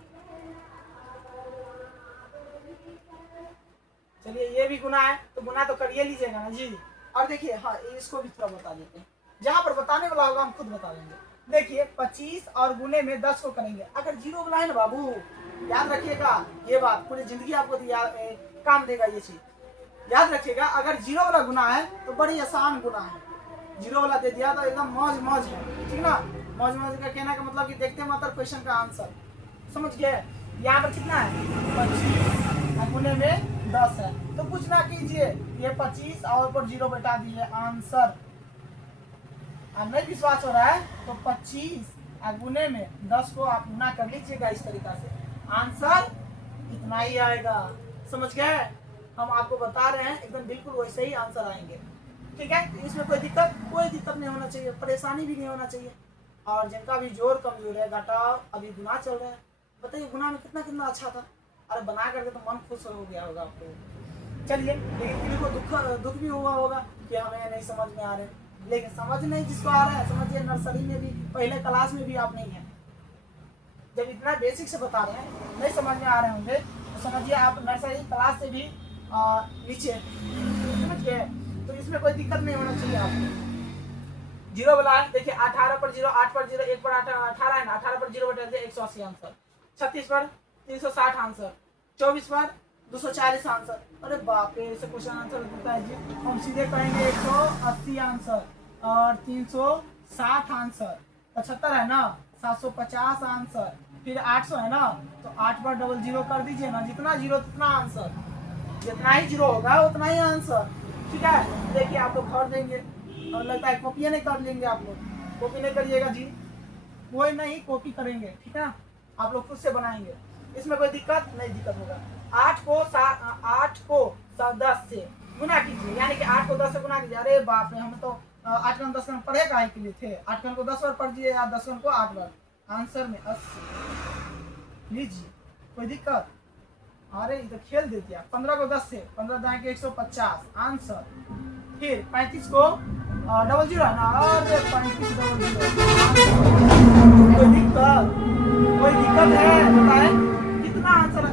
चलिए ये भी गुना है, तो गुना तो करिए लीजिएगा ना जी। और देखिए, हाँ, इसको भी थोड़ा बता देते हैं, जहाँ पर बताने वाला होगा हम खुद बता देंगे। देखिए, 25 और गुने में 10 को करेंगे, अगर 0 वाला है ना बाबू, याद रखिएगा ये बात, पूरी जिंदगी आपको काम देगा ये चीज, याद रखिएगा। अगर 0 वाला गुना है तो बड़ी आसान गुना है, 0 वाला दे दिया तो एकदम मौज मौज है, ठीक ना। मौज मौज का कहना का मतलब कि देखते हैं मतलब क्वेश्चन का आंसर, समझ गए। यहाँ पर कितना है 25 गुने में 10 है, तो कुछ ना कीजिए, ये 25 और ऊपर 0 बैठा दिए आंसर। अब नहीं विश्वास हो रहा है तो 25 गुने में 10 को आप गुना कर लीजिएगा, इस तरीका से आंसर इतना ही आएगा, समझ गए। हम आपको बता रहे हैं एकदम बिल्कुल वैसे ही आंसर आएंगे, ठीक है। तो इसमें कोई दिक्कत नहीं होना चाहिए, परेशानी भी नहीं होना चाहिए। और जिनका भी जोर कमजोर है, घटाव अभी गुना चल रहा है, बताइए गुना में कितना कितना अच्छा था, अरे बना करके तो मन खुश हो गया होगा आपको। चलिए, लेकिन किसी को दुख भी हुआ होगा कि हमें नहीं समझ में आ रहे, लेकिन समझ नहीं जिसको आ रहा है, समझिए नर्सरी में भी, पहले क्लास में भी आप नहीं है, जब इतना बेसिक से बता रहे हैं नहीं समझ में आ रहे होंगे तो समझिए आप नर्सरी क्लास से भी नीचे, समझ गए। तो इसमें कोई दिक्कत नहीं होना चाहिए आपको। जीरो वाला देखिए, 18 पर 0, 8 पर 0, 1 पर 18 है ना, 18 पर 0 बटा दिया 180 आंसर, 36 पर 360 आंसर, 24 पर 240 आंसर। अरे बाप रे, ऐसे क्वेश्चन आंसर देता है जी, हम सीधे कहेंगे 180 आंसर और 360 आंसर, 75 है ना, 750 आंसर, फिर 800 है ना, तो 8 पर डबल 0 कर दीजिए ना, जितना 0 उतना आंसर, जितना ही 0 होगा उतना ही आंसर, ठीक है। देखिए आप लोग भर देंगे और लगता है कॉपी नहीं कर लेंगे, आप लोग कॉपी नहीं करिएगा जी, कोई नहीं कॉपी करेंगे, ठीक है, आप लोग खुद से बनाएंगे, इसमें कोई दिक्कत होगा। 8 को 10 से गुना कीजिए, यानी कि 8 को 10 से गुना कीजिए। अरे बाप रे, हम तो 8 का 10 का पढ़े काहे के लिए थे, 8 का 10 बार पढ़ दिए या 10 को 8 बार, आंसर में 80 लीजिए, कोई दिक्कत। अरे ये तो खेल दे दिया। 15 को 10 से 15 दाएं के 150 आंसर, फिर 35 को डबल 0 है ना, अरे 35 डबल 0, कोई दिक्कत है, बताएं कितना आंसर।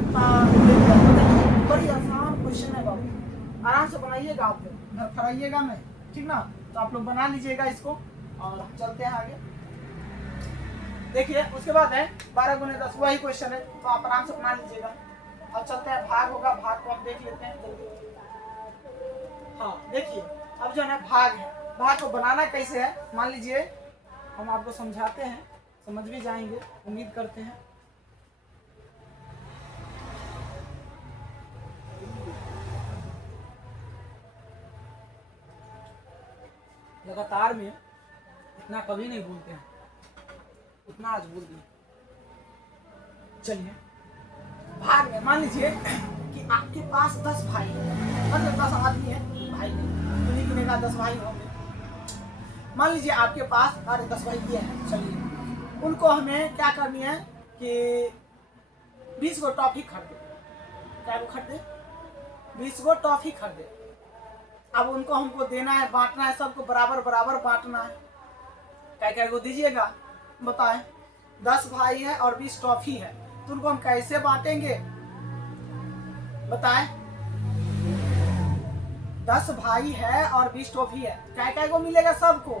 बड़ी आसान क्वेश्चन है बाबू, आराम से बनाइएगा, आप लोग घर कराइएगा नहीं, ठीक ना। तो आप लोग बना लीजिएगा इसको और हम चलते हैं आगे। देखिए उसके बाद है 12 गुने 10, वही क्वेश्चन है, तो आप आराम से बना लीजिएगा। अब चलते हैं, भाग होगा, भाग को हम देख लेते हैं जल्दी। हाँ देखिए, अब जो है भाग है, भाग को बनाना कैसे है, मान लीजिए हम आपको समझाते हैं, समझ भी जाएंगे उम्मीद करते हैं। लगातार में इतना कभी नहीं भूलते हैं, उतना आज भूल दिए। चलिए, भाग में मान लीजिए कि आपके पास 10 भाई है, मतलब 10 आदमी है, भाई नहीं, उन्हीं का 10 भाई होंगे। मान लीजिए आपके पास 10 भाई ये हैं, चलिए उनको हमें क्या करनी है कि 20 को टॉफी खरीदे, क्या वो खरीदे 20 को टॉफी खरीदे। अब उनको हमको देना है, बांटना है, सबको बराबर बराबर बांटना है। क्या को दीजिएगा बताएं, 10 भाई है और 20 टॉफी है, तो उनको हम कैसे बांटेंगे बताएं। 10 भाई है और 20 टॉफी है, क्या को मिलेगा सबको,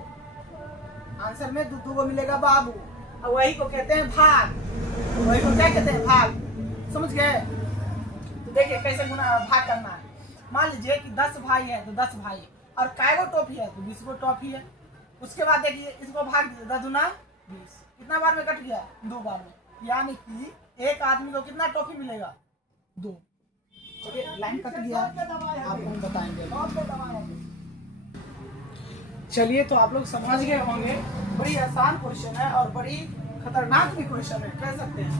आंसर में 2 को मिलेगा बाबू, और वही को कहते हैं भाग, वही को क्या कहते हैं भाग, समझ गए। तो देखिए कैसे गुना भाग करना है। मान लीजिए कि 10 भाई है तो 10 भाई और काय को टॉफी है तो 20 को टॉफी है। उसके बाद देखिए इसको भाग दीजिए, 10 दूना 20, कितना बार में कट गया 2 बार में, यानी कि एक आदमी को कितना टॉफी मिलेगा 2। चलिए लाइन कट गया, आपको हम बताएंगे। चलिए तो आप लोग समझ गए होंगे, बड़ी आसान क्वेश्चन है और बड़ी खतरनाक भी क्वेश्चन है, कह सकते हैं,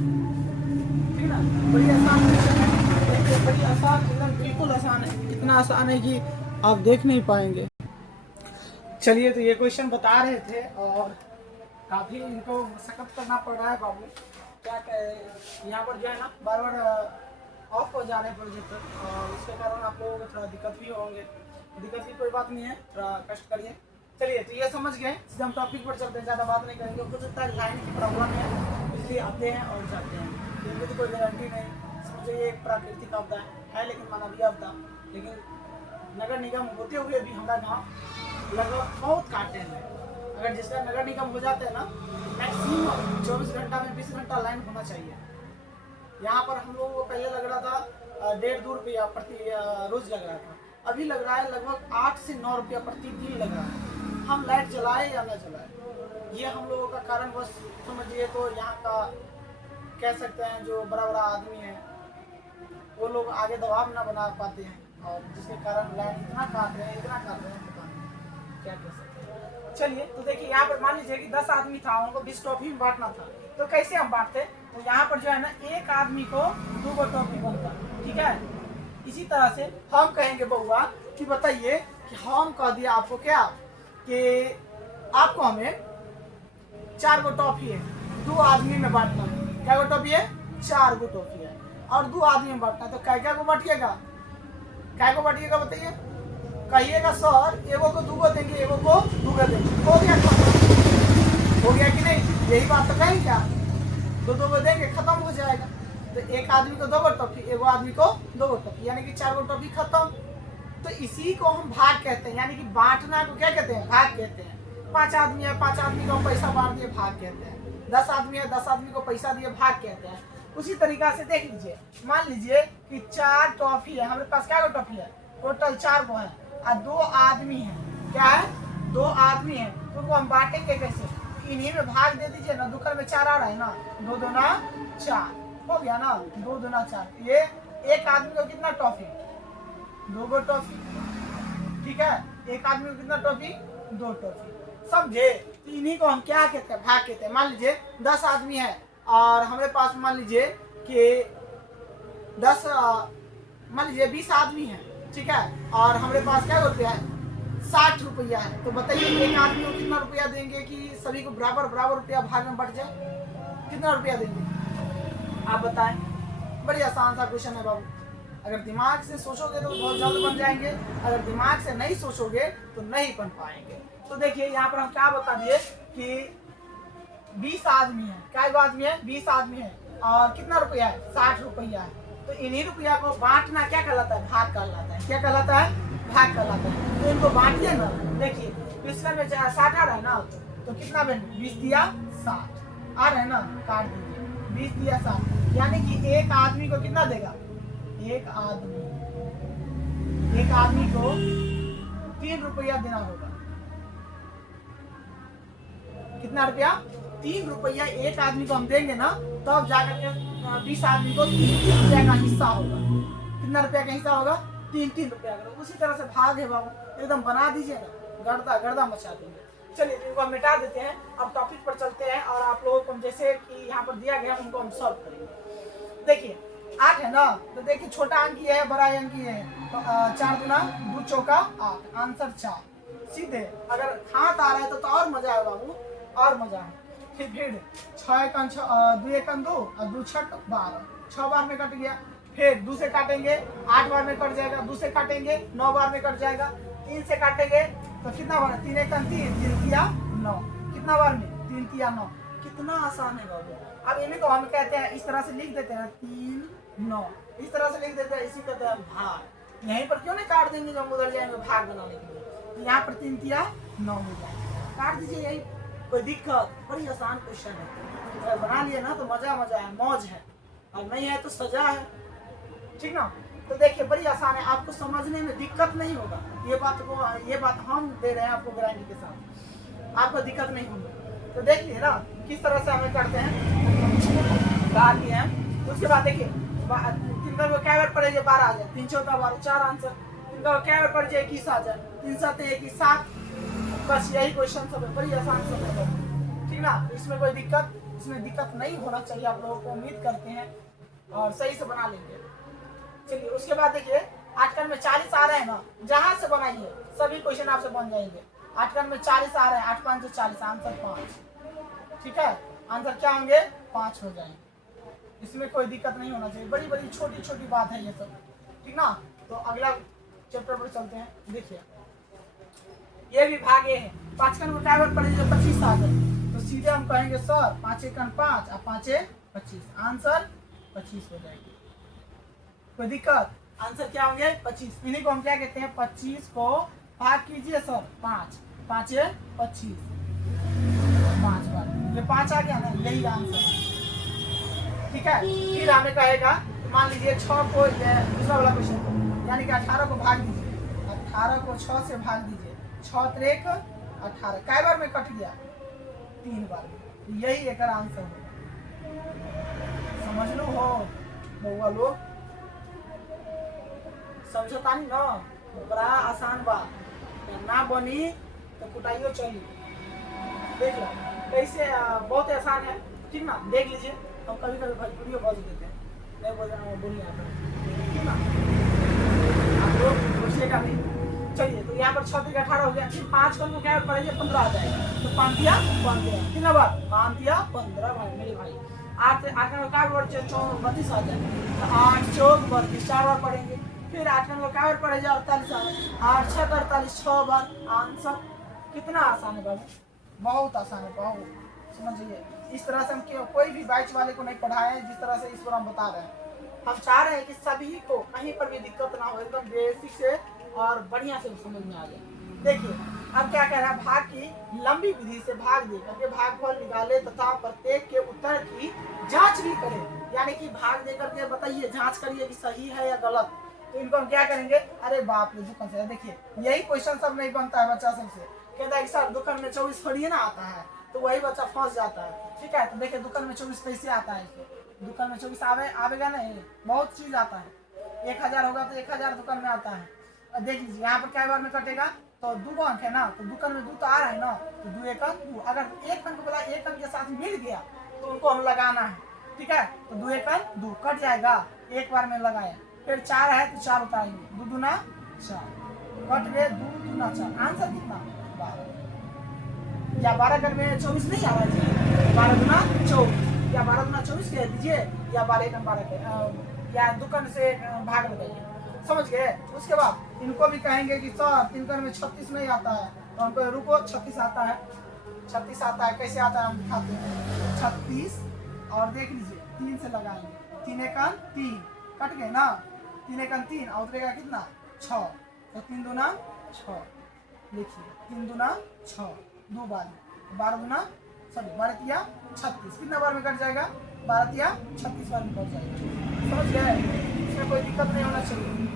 ठीक ना, बड़ी आसान क्वेश्चन है, बड़ी आसान, एकदम बिल्कुल आसान है, इतना आसान है कि आप देख नहीं पाएंगे। चलिए तो ये क्वेश्चन बता रहे थे और काफ़ी इनको मशक्कत करना पड़ रहा है बाबू, क्या कहे, यहाँ पर जो है ना बार बार ऑफ हो जा रहे हैं प्रोजेक्टर, और उसके कारण आप लोगों को थोड़ा दिक्कत भी होंगे। दिक्कत की कोई बात नहीं है, थोड़ा कष्ट करिए। चलिए तो ये समझ गए, सीधे हम टॉपिक पर चलते हैं, ज़्यादा बात नहीं करेंगे। हो सकता है लाइन की प्रॉब्लम है, इसलिए आते हैं और जाते हैं, इनकी तो कोई गारंटी नहीं। समझिए ये एक प्राकृतिक आपदा है, लेकिन मानवीय आपदा, लेकिन नगर निगम होते हुए भी हमारा गाँव लगभग बहुत काटे हैं। अगर जिसका नगर निगम हो जाता है ना, मैक्सिमम 24 घंटा में 20 घंटा लाइन होना चाहिए। यहाँ पर हम लोगों को पहले लग रहा था 1.5-2 रुपया प्रति रोज लग रहा था, अभी लग रहा है लगभग 8 से 9 रुपया प्रति दिन लग रहा है। हम लाइट जलाए या ना जलाए, ये हम लोगों का कारण बस समझिए तो यहाँ का कह सकते हैं जो बड़ा बड़ा आदमी है वो लोग आगे दबाव ना बना पाते हैं, और जिसके कारण लाइन इतना काट रहे हैं पता नहीं क्या कह सकते हैं। चलिए तो देखिए यहाँ पर मान लीजिए कि 10 आदमी था, उनको 20 टॉफी में बांटना था, तो कैसे हम बांटते, तो यहाँ पर जो है ना एक आदमी को 2 टॉफी बनता, ठीक है। इसी तरह से हम कहेंगे बउआ कि बताइए कि हम कह दिया आपको क्या कि आपको हमें 4 टॉफी है, 2 आदमी में बांटना है। क्या टॉफी है? 4 टॉफी है और 2 आदमी में बांटना है, तो क्या को बांटिएगा, क्या को बांटिएगा बताइए, कहिएगा सर एगो को 2 देंगे, एगो को 2 देंगे, हो गया हो गया कि नहीं, यही बात तो कहें क्या, 2 देंगे खत्म हो जाएगा। तो एक आदमी को 2 टॉफी, एगो आदमी को 2 टॉफी, यानी कि 4 टॉफी खत्म। तो इसी को हम भाग कहते हैं, यानी कि बांटना को क्या कहते हैं, भाग कहते हैं। 5 आदमी है, 5 आदमी को पैसा बांट दिए, भाग कहते हैं। 10 आदमी है, 10 आदमी को पैसा दिए, भाग कहते हैं। उसी तरीका से देख लीजिए, मान लीजिए कि 4 टॉफी है, हमारे पास क्या टॉफी है, टोटल 4 को है और 2 आदमी है, क्या है, 2 आदमी है, तो हम बांटेंगे कैसे, इन्हीं में भाग दे दीजिए ना, दुकान में 4 आ रहा है ना, 2 दूना 4 हो गया ना, 2 दूना 4, ये एक आदमी को कितना टॉफी, 2 टॉफी, ठीक है। एक आदमी को कितना टॉफी, 2 टॉफी, समझे। तो इन्हीं को हम क्या कहते हैं, भाग कहते हैं। मान लीजिए 10 आदमी है और हमारे पास मान लीजिए कि 10 मान लीजिए 20 आदमी है, ठीक है, और हमारे पास क्या रुपया है, 60 रुपया है। तो बताइए एक आदमी को कितना रुपया देंगे कि सभी को बराबर बराबर रुपया भाग में बढ़ जाए, कितना रुपया देंगे आप बताएं। बड़ी आसान सा क्वेश्चन है बाबू, अगर दिमाग से सोचोगे तो बहुत जल्द बन जाएंगे, अगर दिमाग से नहीं सोचोगे तो नहीं बन पाएंगे। तो देखिए यहाँ पर हम क्या बता दिए कि 20 आदमी है, क्या आदमी है, 20 आदमी है और कितना रुपया है, 60 रुपया है। तो इन्हीं रुपया को बांटना क्या कहलाता है, भाग कहलाता है। क्या कहलाता है, भाग कहलाता है। तो इनको बांटिए ना, देखिए क्वेश्चन में 60 आ रहा है ना, तो कितना बने, 20 दिया 60 आ रहा है ना, काट दीजिए, 20 दिया 60, यानी कि एक आदमी को कितना देगा, एक आदमी को 3 रुपया देना होगा। कितना रुपया, 3 रुपया एक आदमी को हम देंगे ना, तब जाकर के 20 आदमी को 3 रुपया का हिस्सा होगा। कितना रुपया का हिस्सा होगा, 3 रुपया का। उसी तरह से भाग है बाबू, एकदम बना दीजिए ना, गर्दा मचा देंगे। चलिए इनको हम मिटा देते हैं, अब टॉपिक पर चलते हैं और आप लोगों को जैसे कि यहाँ पर दिया गया उनको हम सॉल्व करेंगे। देखिए 8 है ना, तो देखिए छोटा अंक ये है, बड़ा अंक ये है, तो 4 दूना 2 चौका 8, आंसर 4 सीधे। अगर हाथ आ रहा है तो और मजा है बाबू, और मजा है। फिर 6 एकन 2 एकन 2 और 2 छक 12, 6 बार में कट गया। फिर 2 से काटेंगे 8 बार में कट जाएगा, 2 से काटेंगे 9 बार में कट जाएगा, 3 से काटेंगे तो कितना बार, 3 एकन 3, 3 तिया 9, कितना बार में, 3 तिया 9। कितना आसान है बाबू। अब इन्हीं को हम कहते हैं, इस तरह से लिख देते हैं 3 9, इस तरह से लिख देते हैं, इसी कहते हैं भाग। यहीं पर क्यों नहीं काट देंगे, जब उधर जाएंगे भाग बनाने के लिए, यहाँ पर 3 तिया 9 हो जाएगा, काट दीजिए, यही कोई दिक्कत, बड़ी आसान क्वेश्चन है। अगर बना लिए ना तो मजा है, मौज है, और नहीं है तो सजा है, ठीक ना। तो देखिए बड़ी आसान है, आपको समझने में दिक्कत नहीं होगा, ये बात हम दे रहे हैं आपको गारंटी के साथ, आपको दिक्कत नहीं होगी। तो देखिए ना किस तरह से हमें करते हैं, काट लिए हैं। उसके बाद देखिए 3 का क्या बार पड़ेगा, 12 आ जाए, 3 चौका 12, 4 आंसर। 3 का क्या बार पड़ जाए, 21 आ जाए, 3 7 21 7। बस यही क्वेश्चन सब है, बड़ी आसान सब है, ठीक ना। इसमें कोई इसमें दिक्कत नहीं होना चाहिए, आप लोगों को उम्मीद करते हैं और सही से बना लेंगे। चलिए उसके बाद देखिए 8 में 40 आ रहे हैं ना, जहां से बनाइए सभी क्वेश्चन आपसे बन जाएंगे। 8 में 40 आ रहे हैं, 8 5 40, आंसर 5, ठीक है, आंसर क्या होंगे, 5 हो जाएंगे। इसमें कोई दिक्कत नहीं होना चाहिए, बड़ी बड़ी छोटी छोटी बात है ये सब, ठीक ना। तो अगला चैप्टर पर चलते हैं। देखिए ये भी भागे हैं, 5 का बराबर पड़ेगा 25 आ गए, तो सीधे हम कहेंगे सर 5 एकन 5 और 5 25, आंसर 25 हो जाएगी। कोई दिक्कत, आंसर क्या होंगे 25। इन्हीं को हम क्या कहते हैं, 25 को भाग कीजिए सर 5, 5 25, 5 बार, ये 5 आ गया ना, यही आंसर है, ठीक है। फिर हमें कहेगा, मान लीजिए 6 को, दूसरा वाला क्वेश्चन, यानी कि 18 को भाग दीजिए, 18 को 6 से भाग दीजिए, 6 3 18, कै बार में कट गया, 3 बार में, तो यही एक आंसर होगा। समझ लो हो बउआ लोग, समझता नहीं ना, बड़ा आसान बात ना बनी तो कुटाइयो चली। देख लो कैसे बहुत आसान है, ठीक ना। देख लीजिए, हम कभी कभी भोजपुरी बोल देते हैं, नहीं बोलने आता, ठीक ना। आप लोग पूछिएगा नहीं। चलिए, तो यहाँ पर 6 3 18 हो गया, 5 को क्या पड़ेगा, 15 आ जाएगा, तो 5 तिया 15, कितना बार 5 तिया 15 भाई मेरे भाई। 8 8 का क्या वर्ड 32 आ जाएगा, तो 8 चौक 32 4 बार पढ़ेंगे। फिर 8 का क्या वर्ड पड़ेगा 48 आ जाएगा, 8 6 48 6 बार आंसर। कितना आसान है बाबू, बहुत आसान है, बहुत समझिए। इस तरह से हम कोई भी बैच वाले को नहीं पढ़ाए हैं जिस तरह से इस पर हम बता रहे हैं। हम चाह रहे हैं कि सभी को कहीं पर भी दिक्कत ना हो, एकदम बेसिक से और बढ़िया से समझ में आ जाए। देखिए अब क्या कह रहा है, भाग की लंबी विधि से भाग दे करके भागफल निकाले तथा प्रत्येक के उत्तर की जांच भी करें। यानी कि भाग दे करके बताइए, जांच करिए कि सही है या गलत। तो इनको हम क्या करेंगे, अरे बाप रे दुकान से, देखिए यही क्वेश्चन सब नहीं बनता है बच्चा सबसे, कहता है कि सर दुकान में 24 थोड़ी ना आता है, तो वही बच्चा फंस जाता है। ठीक है, तो देखिए दुकान में 24 कैसे आता है, दुकान में 24 आवेगा नहीं, बहुत चीज आता है। 1000 होगा तो 1000 दुकान में आता है। देख लीजिए यहाँ पर क्या बार में कटेगा, तो 2 अंक है ना, तो दुकान में 2 तो आ रहा है ना, तो 2 1 2, अगर 1 अंक बोला 1 अंक के साथ मिल गया तो उनको हम लगाना है। ठीक है, तो 2 1 2 कट जाएगा, एक बार में लगाया। फिर 4 है तो 4 उतारेंगे, 2 दूना 4 कट गए, 2 दूना 4, आंसर कितना 12। या 12 कर में 24 नहीं आ रहा है, 12 दूना 24, या 12 दूना 24 कह दीजिए, या 12 1 12 या दुकान से भाग लगाइए, समझ गए। उसके बाद इनको भी कहेंगे कि सर 3 कर में 36 नहीं आता है, तो हमको रुको 36 आता है, 36 आता है, कैसे आता है हम दिखाते हैं। 36 और देख लीजिए 3 से लगाएंगे, 3 1 3 कट गए ना, 3 1 3 और उतरेगा कितना 6, तो 3 दूना 6, लिखिए 3 दूना 6, 2 बार में, 12 दूना सॉरी 12 तिया 36, कितना बार में कट जाएगा, 12 तिया 36 बार में कट जाएगा। समझ गए, इसमें कोई दिक्कत नहीं होना चाहिए।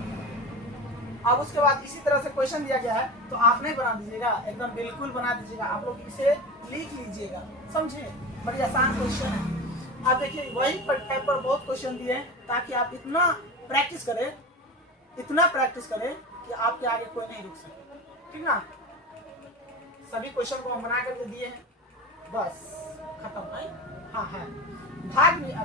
अब उसके बाद इसी तरह से क्वेश्चन दिया गया है, तो आप नहीं बना दीजिएगा, एकदम बिल्कुल बना दीजिएगा, आप लोग इसे लिख लीजिएगा, समझे, बड़ी आसान क्वेश्चन है। आप देखिए वही टाइप पर बहुत क्वेश्चन दिए हैं, ताकि आप इतना प्रैक्टिस करें, इतना प्रैक्टिस करें कि आपके आगे कोई नहीं रुक सके, ठीक ना। सभी क्वेश्चन को हम बना करके दिए हैं, बस खत्म है। हाँ है,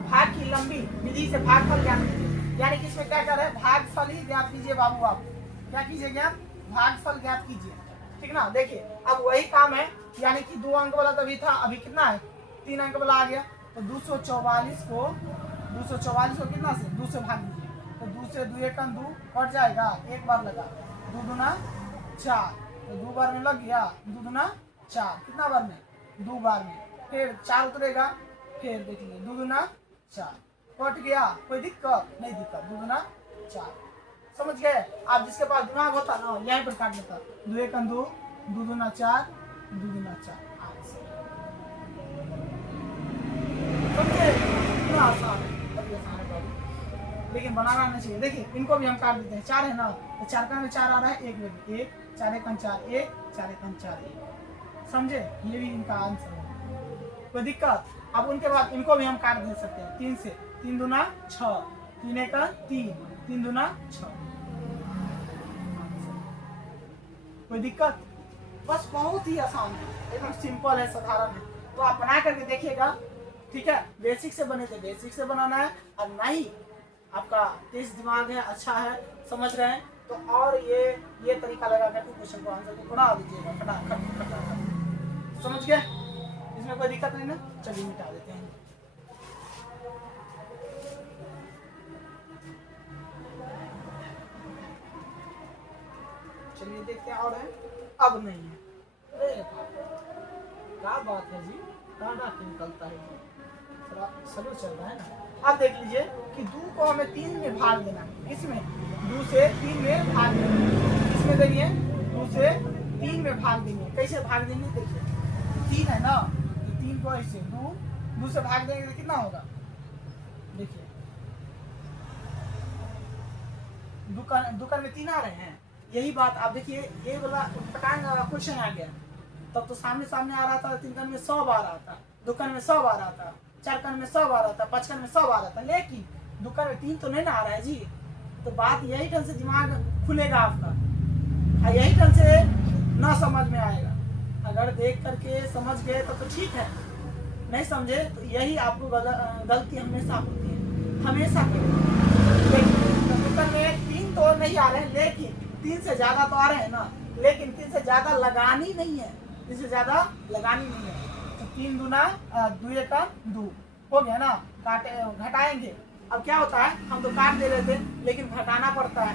भाग की लंबी विधि से भागफल ज्ञात कीजिए, यानी कि इसमें क्या कर रहे हैं, भागफल ही ज्ञात कीजिए बाबू। आप क्या कीजिए, ज्ञात भागफल ज्ञात कीजिए, ठीक ना। देखिए अब वही काम है, यानी कि 2 अंक वाला तभी था, अभी कितना है 3 अंक वाला आ गया, तो 244 को कितना से 2 से भाग दीजिए, तो 2 से 2 1 2 कट जाएगा, एक बार लगा, 2 दूना 4, तो 2 बार में लग गया, 2 दूना 4, कितना बार में 2 बार में, फिर 4 उतरेगा, फिर देखिए 2 दूना 4 कट गया, कोई दिक्कत नहीं, दिक्कत 2 दूना 4, समझ गए। आप जिसके पास दिमाग होता ना यहीं पर काट लेता, 2 1 2, 2 दूना 4, 2 दूना 4, समझे, इतना आसान है, बड़ी आसान है बाबू, लेकिन बनाना नहीं चाहिए। देखिए इनको भी हम काट देते हैं, 4 है ना, तो 4 का में 4 आ रहा है, 1 में 1, 4 1 4 1, 4 1 4 1, समझे, ये भी इनका आंसर है, कोई दिक्कत। अब उनके बाद इनको भी हम काट दे सकते हैं 3 से, 3 दूना 6, 3 1 3, 3 दूना 6, कोई दिक्कत, बस बहुत ही आसान है, एकदम सिंपल है, साधारण है। तो आप बना करके देखिएगा, ठीक है। बेसिक से बने थे बेसिक से बनाना है, और नहीं आपका तेज दिमाग है, अच्छा है, समझ रहे हैं, तो और ये तरीका लगा करके क्वेश्चन को आंसर को बना दीजिएगा, फटाफट, समझ गए, इसमें कोई दिक्कत नहीं ना। चलिए मिटा देते हैं, चलिए देखते हैं, और है अब नहीं है, अरे क्या बात है जी, डाटा निकलता है, थोड़ा स्लो चल रहा है ना। अब देख लीजिए कि 2 को हमें 3 में भाग देना है, किसमें 2 से 3 में भाग देना है, किसमें देंगे 2 से 3 में भाग देंगे, कैसे भाग देंगे, देखिए 3 है ना, तो 3 को ऐसे 2 से भाग देंगे तो कितना होगा, देखिए दुकान में 3 आ रहे हैं, यही बात आप देखिए, ये वाला पटांग क्वेश्चन आ गया, तब तो सामने सामने आ रहा था, 3 कन में 100 बार आता, 2 कन में 100 बार आता, 4 कन में 100 बार आता, 5 कन में 100 बार आता, लेकिन 2 कन में 3 तो नहीं ना आ रहा है जी। तो बात यही ढंग से दिमाग खुलेगा आपका, यही ढंग से ना समझ में आएगा। अगर देख करके समझ गए तो ठीक है, नहीं समझे तो यही आपको गलती हमेशा होती है, हमेशा की। कंप्यूटर में 3 तो नहीं आ रहे हैं, लेकिन 3 से ज्यादा तो आ रहे हैं ना, लेकिन 3 से ज्यादा लगानी नहीं है, 3 से ज्यादा लगानी नहीं है। तो 3 दूना 2 का 2 हो गया ना, काटे घटाएंगे। अब क्या होता है, हम तो काट दे रहे थे लेकिन घटाना पड़ता है,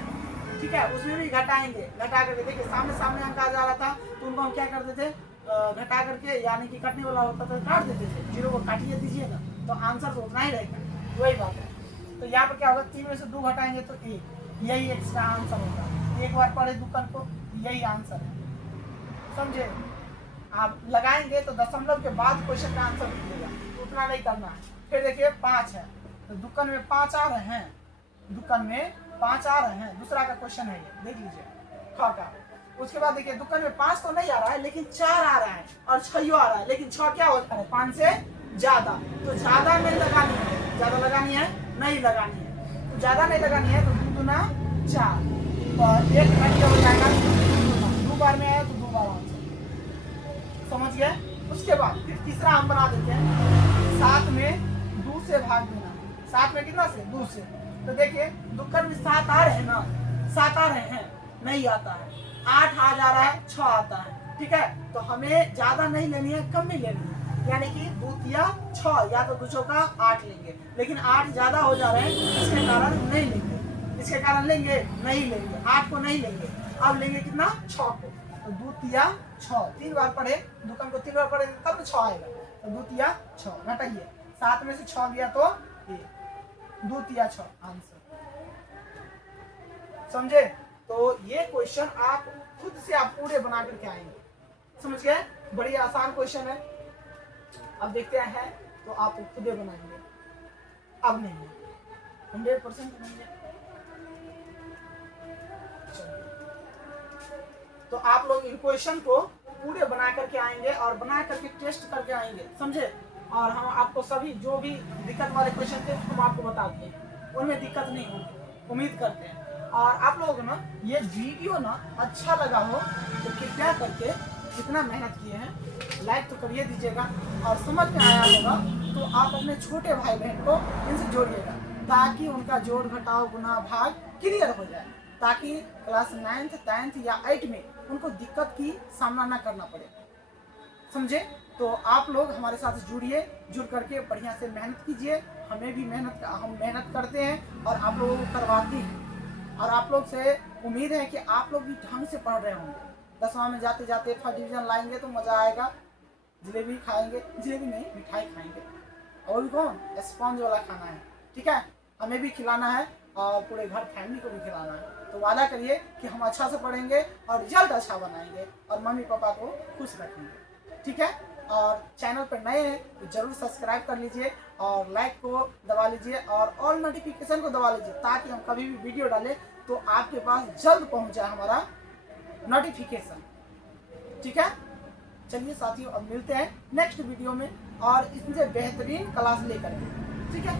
ठीक है, उसमें भी घटाएंगे। घटा करके देखिए सामने सामने अंक आ जा रहा था तो उनको हम क्या करते थे, घटा करके, यानी कि कटने वाला होता था काट देते थे, 0 को काटिए दीजिए ना तो आंसर तो उतना ही रहेगा, वही बात है। तो यहाँ पर क्या होगा, 3 में से 2 घटाएंगे तो 1, यही एक्स्ट्रा आंसर होगा। एक बार पढ़े दुकान को, यही आंसर है, समझे। आप लगाएंगे तो दशमलव के बाद क्वेश्चन का आंसर मिलेगा, उतना नहीं करना है। फिर देखिए 5 है तो दुकान में 5 आ रहे हैं, दुकान में 5 आ रहे हैं, दूसरा का क्वेश्चन है ये, देख लीजिए ख का। उसके बाद देखिए दुकान में 5 तो नहीं आ रहा है लेकिन 4 आ रहा है और 6 आ रहा है, लेकिन 6 क्या होता है, 5 से ज्यादा। तो ज्यादा नहीं लगानी है, ज्यादा लगानी है नहीं लगानी है, तो ज्यादा नहीं लगानी है तो 2 दूना 4 और 1 घंटे हो जाएगा 2 बार में आया तो 2 बार आंसर, समझ गए। उसके बाद फिर तीसरा हम बना देते हैं, 7 में 2 से भाग देना। 7 में कितना से, 2 से। तो देखिए दुकान में 7 आ रहे हैं ना, 7 आ रहे हैं, नहीं आता है, 8 आ जा रहा है, 6 आता है, ठीक है। तो हमें ज्यादा नहीं लेनी है, कम नहीं लेनी है, यानी कि 2 तिया 6 या तो 2 चौका 8 लेंगे, लेकिन 8 ज्यादा हो जा रहे हैं इसके कारण नहीं लेंगे, इसके कारण लेंगे नहीं लेंगे, 8 को नहीं लेंगे। अब लेंगे कितना, 6 को। तो 2 तिया 6, 3 बार पढ़े, दुकान को 3 बार पढ़े तब तो 6 आएगा। तो 2 तिया 6 घटाइए, 7 में से 6 गया तो 1, 2 तिया 6 आंसर, समझे। तो ये क्वेश्चन आप खुद से आप पूरे बना करके आएंगे, समझ गए, बड़ी आसान क्वेश्चन है। अब देखते हैं तो आप खुद बनाएंगे, अब नहीं है 100% नहीं है। तो आप लोग इन क्वेश्चन को पूरे बना करके आएंगे और बना करके टेस्ट करके आएंगे, समझे। और हम आपको सभी जो भी दिक्कत वाले क्वेश्चन थे हम आपको बता दिए, उनमें दिक्कत नहीं होगी, उम्मीद करते हैं। और आप लोगों को ना ये वीडियो ना अच्छा लगा हो तो कृपया करके जितना मेहनत किए हैं लाइक तो करिए दीजिएगा, और समझ में आया होगा तो आप अपने छोटे भाई बहन को इनसे जोड़िएगा, ताकि उनका जोड़ घटाव गुना भाग क्लियर हो जाए, ताकि क्लास 9th 10th या 8 में उनको दिक्कत की सामना ना करना पड़े, समझे। तो आप लोग हमारे साथ जुड़िए, जुड़ करके बढ़िया से मेहनत कीजिए, हमें भी हम मेहनत करते हैं और आप लोगों को करवाते हैं। और आप लोग से उम्मीद है कि आप लोग भी ढंग से पढ़ रहे होंगे, 10वां में जाते जाते 1st डिवीजन लाएंगे तो मज़ा आएगा, जलेबी खाएंगे, जलेबी नहीं मिठाई खाएंगे, और भी कौन, स्पॉन्ज वाला खाना है, ठीक है, हमें भी खिलाना है और पूरे घर फैमिली को भी खिलाना है। तो वादा करिए कि हम अच्छा से पढ़ेंगे और रिजल्ट अच्छा बनाएंगे और मम्मी पापा को खुश रखेंगे, ठीक है। और चैनल पर नए हैं तो जरूर सब्सक्राइब कर लीजिए और लाइक को दबा लीजिए और ऑल नोटिफिकेशन को दबा लीजिए, ताकि हम कभी भी वीडियो डालें तो आपके पास जल्द पहुंच जाए हमारा नोटिफिकेशन, ठीक है। चलिए साथियों, अब मिलते हैं नेक्स्ट वीडियो में और इससे बेहतरीन क्लास लेकर, ठीक है।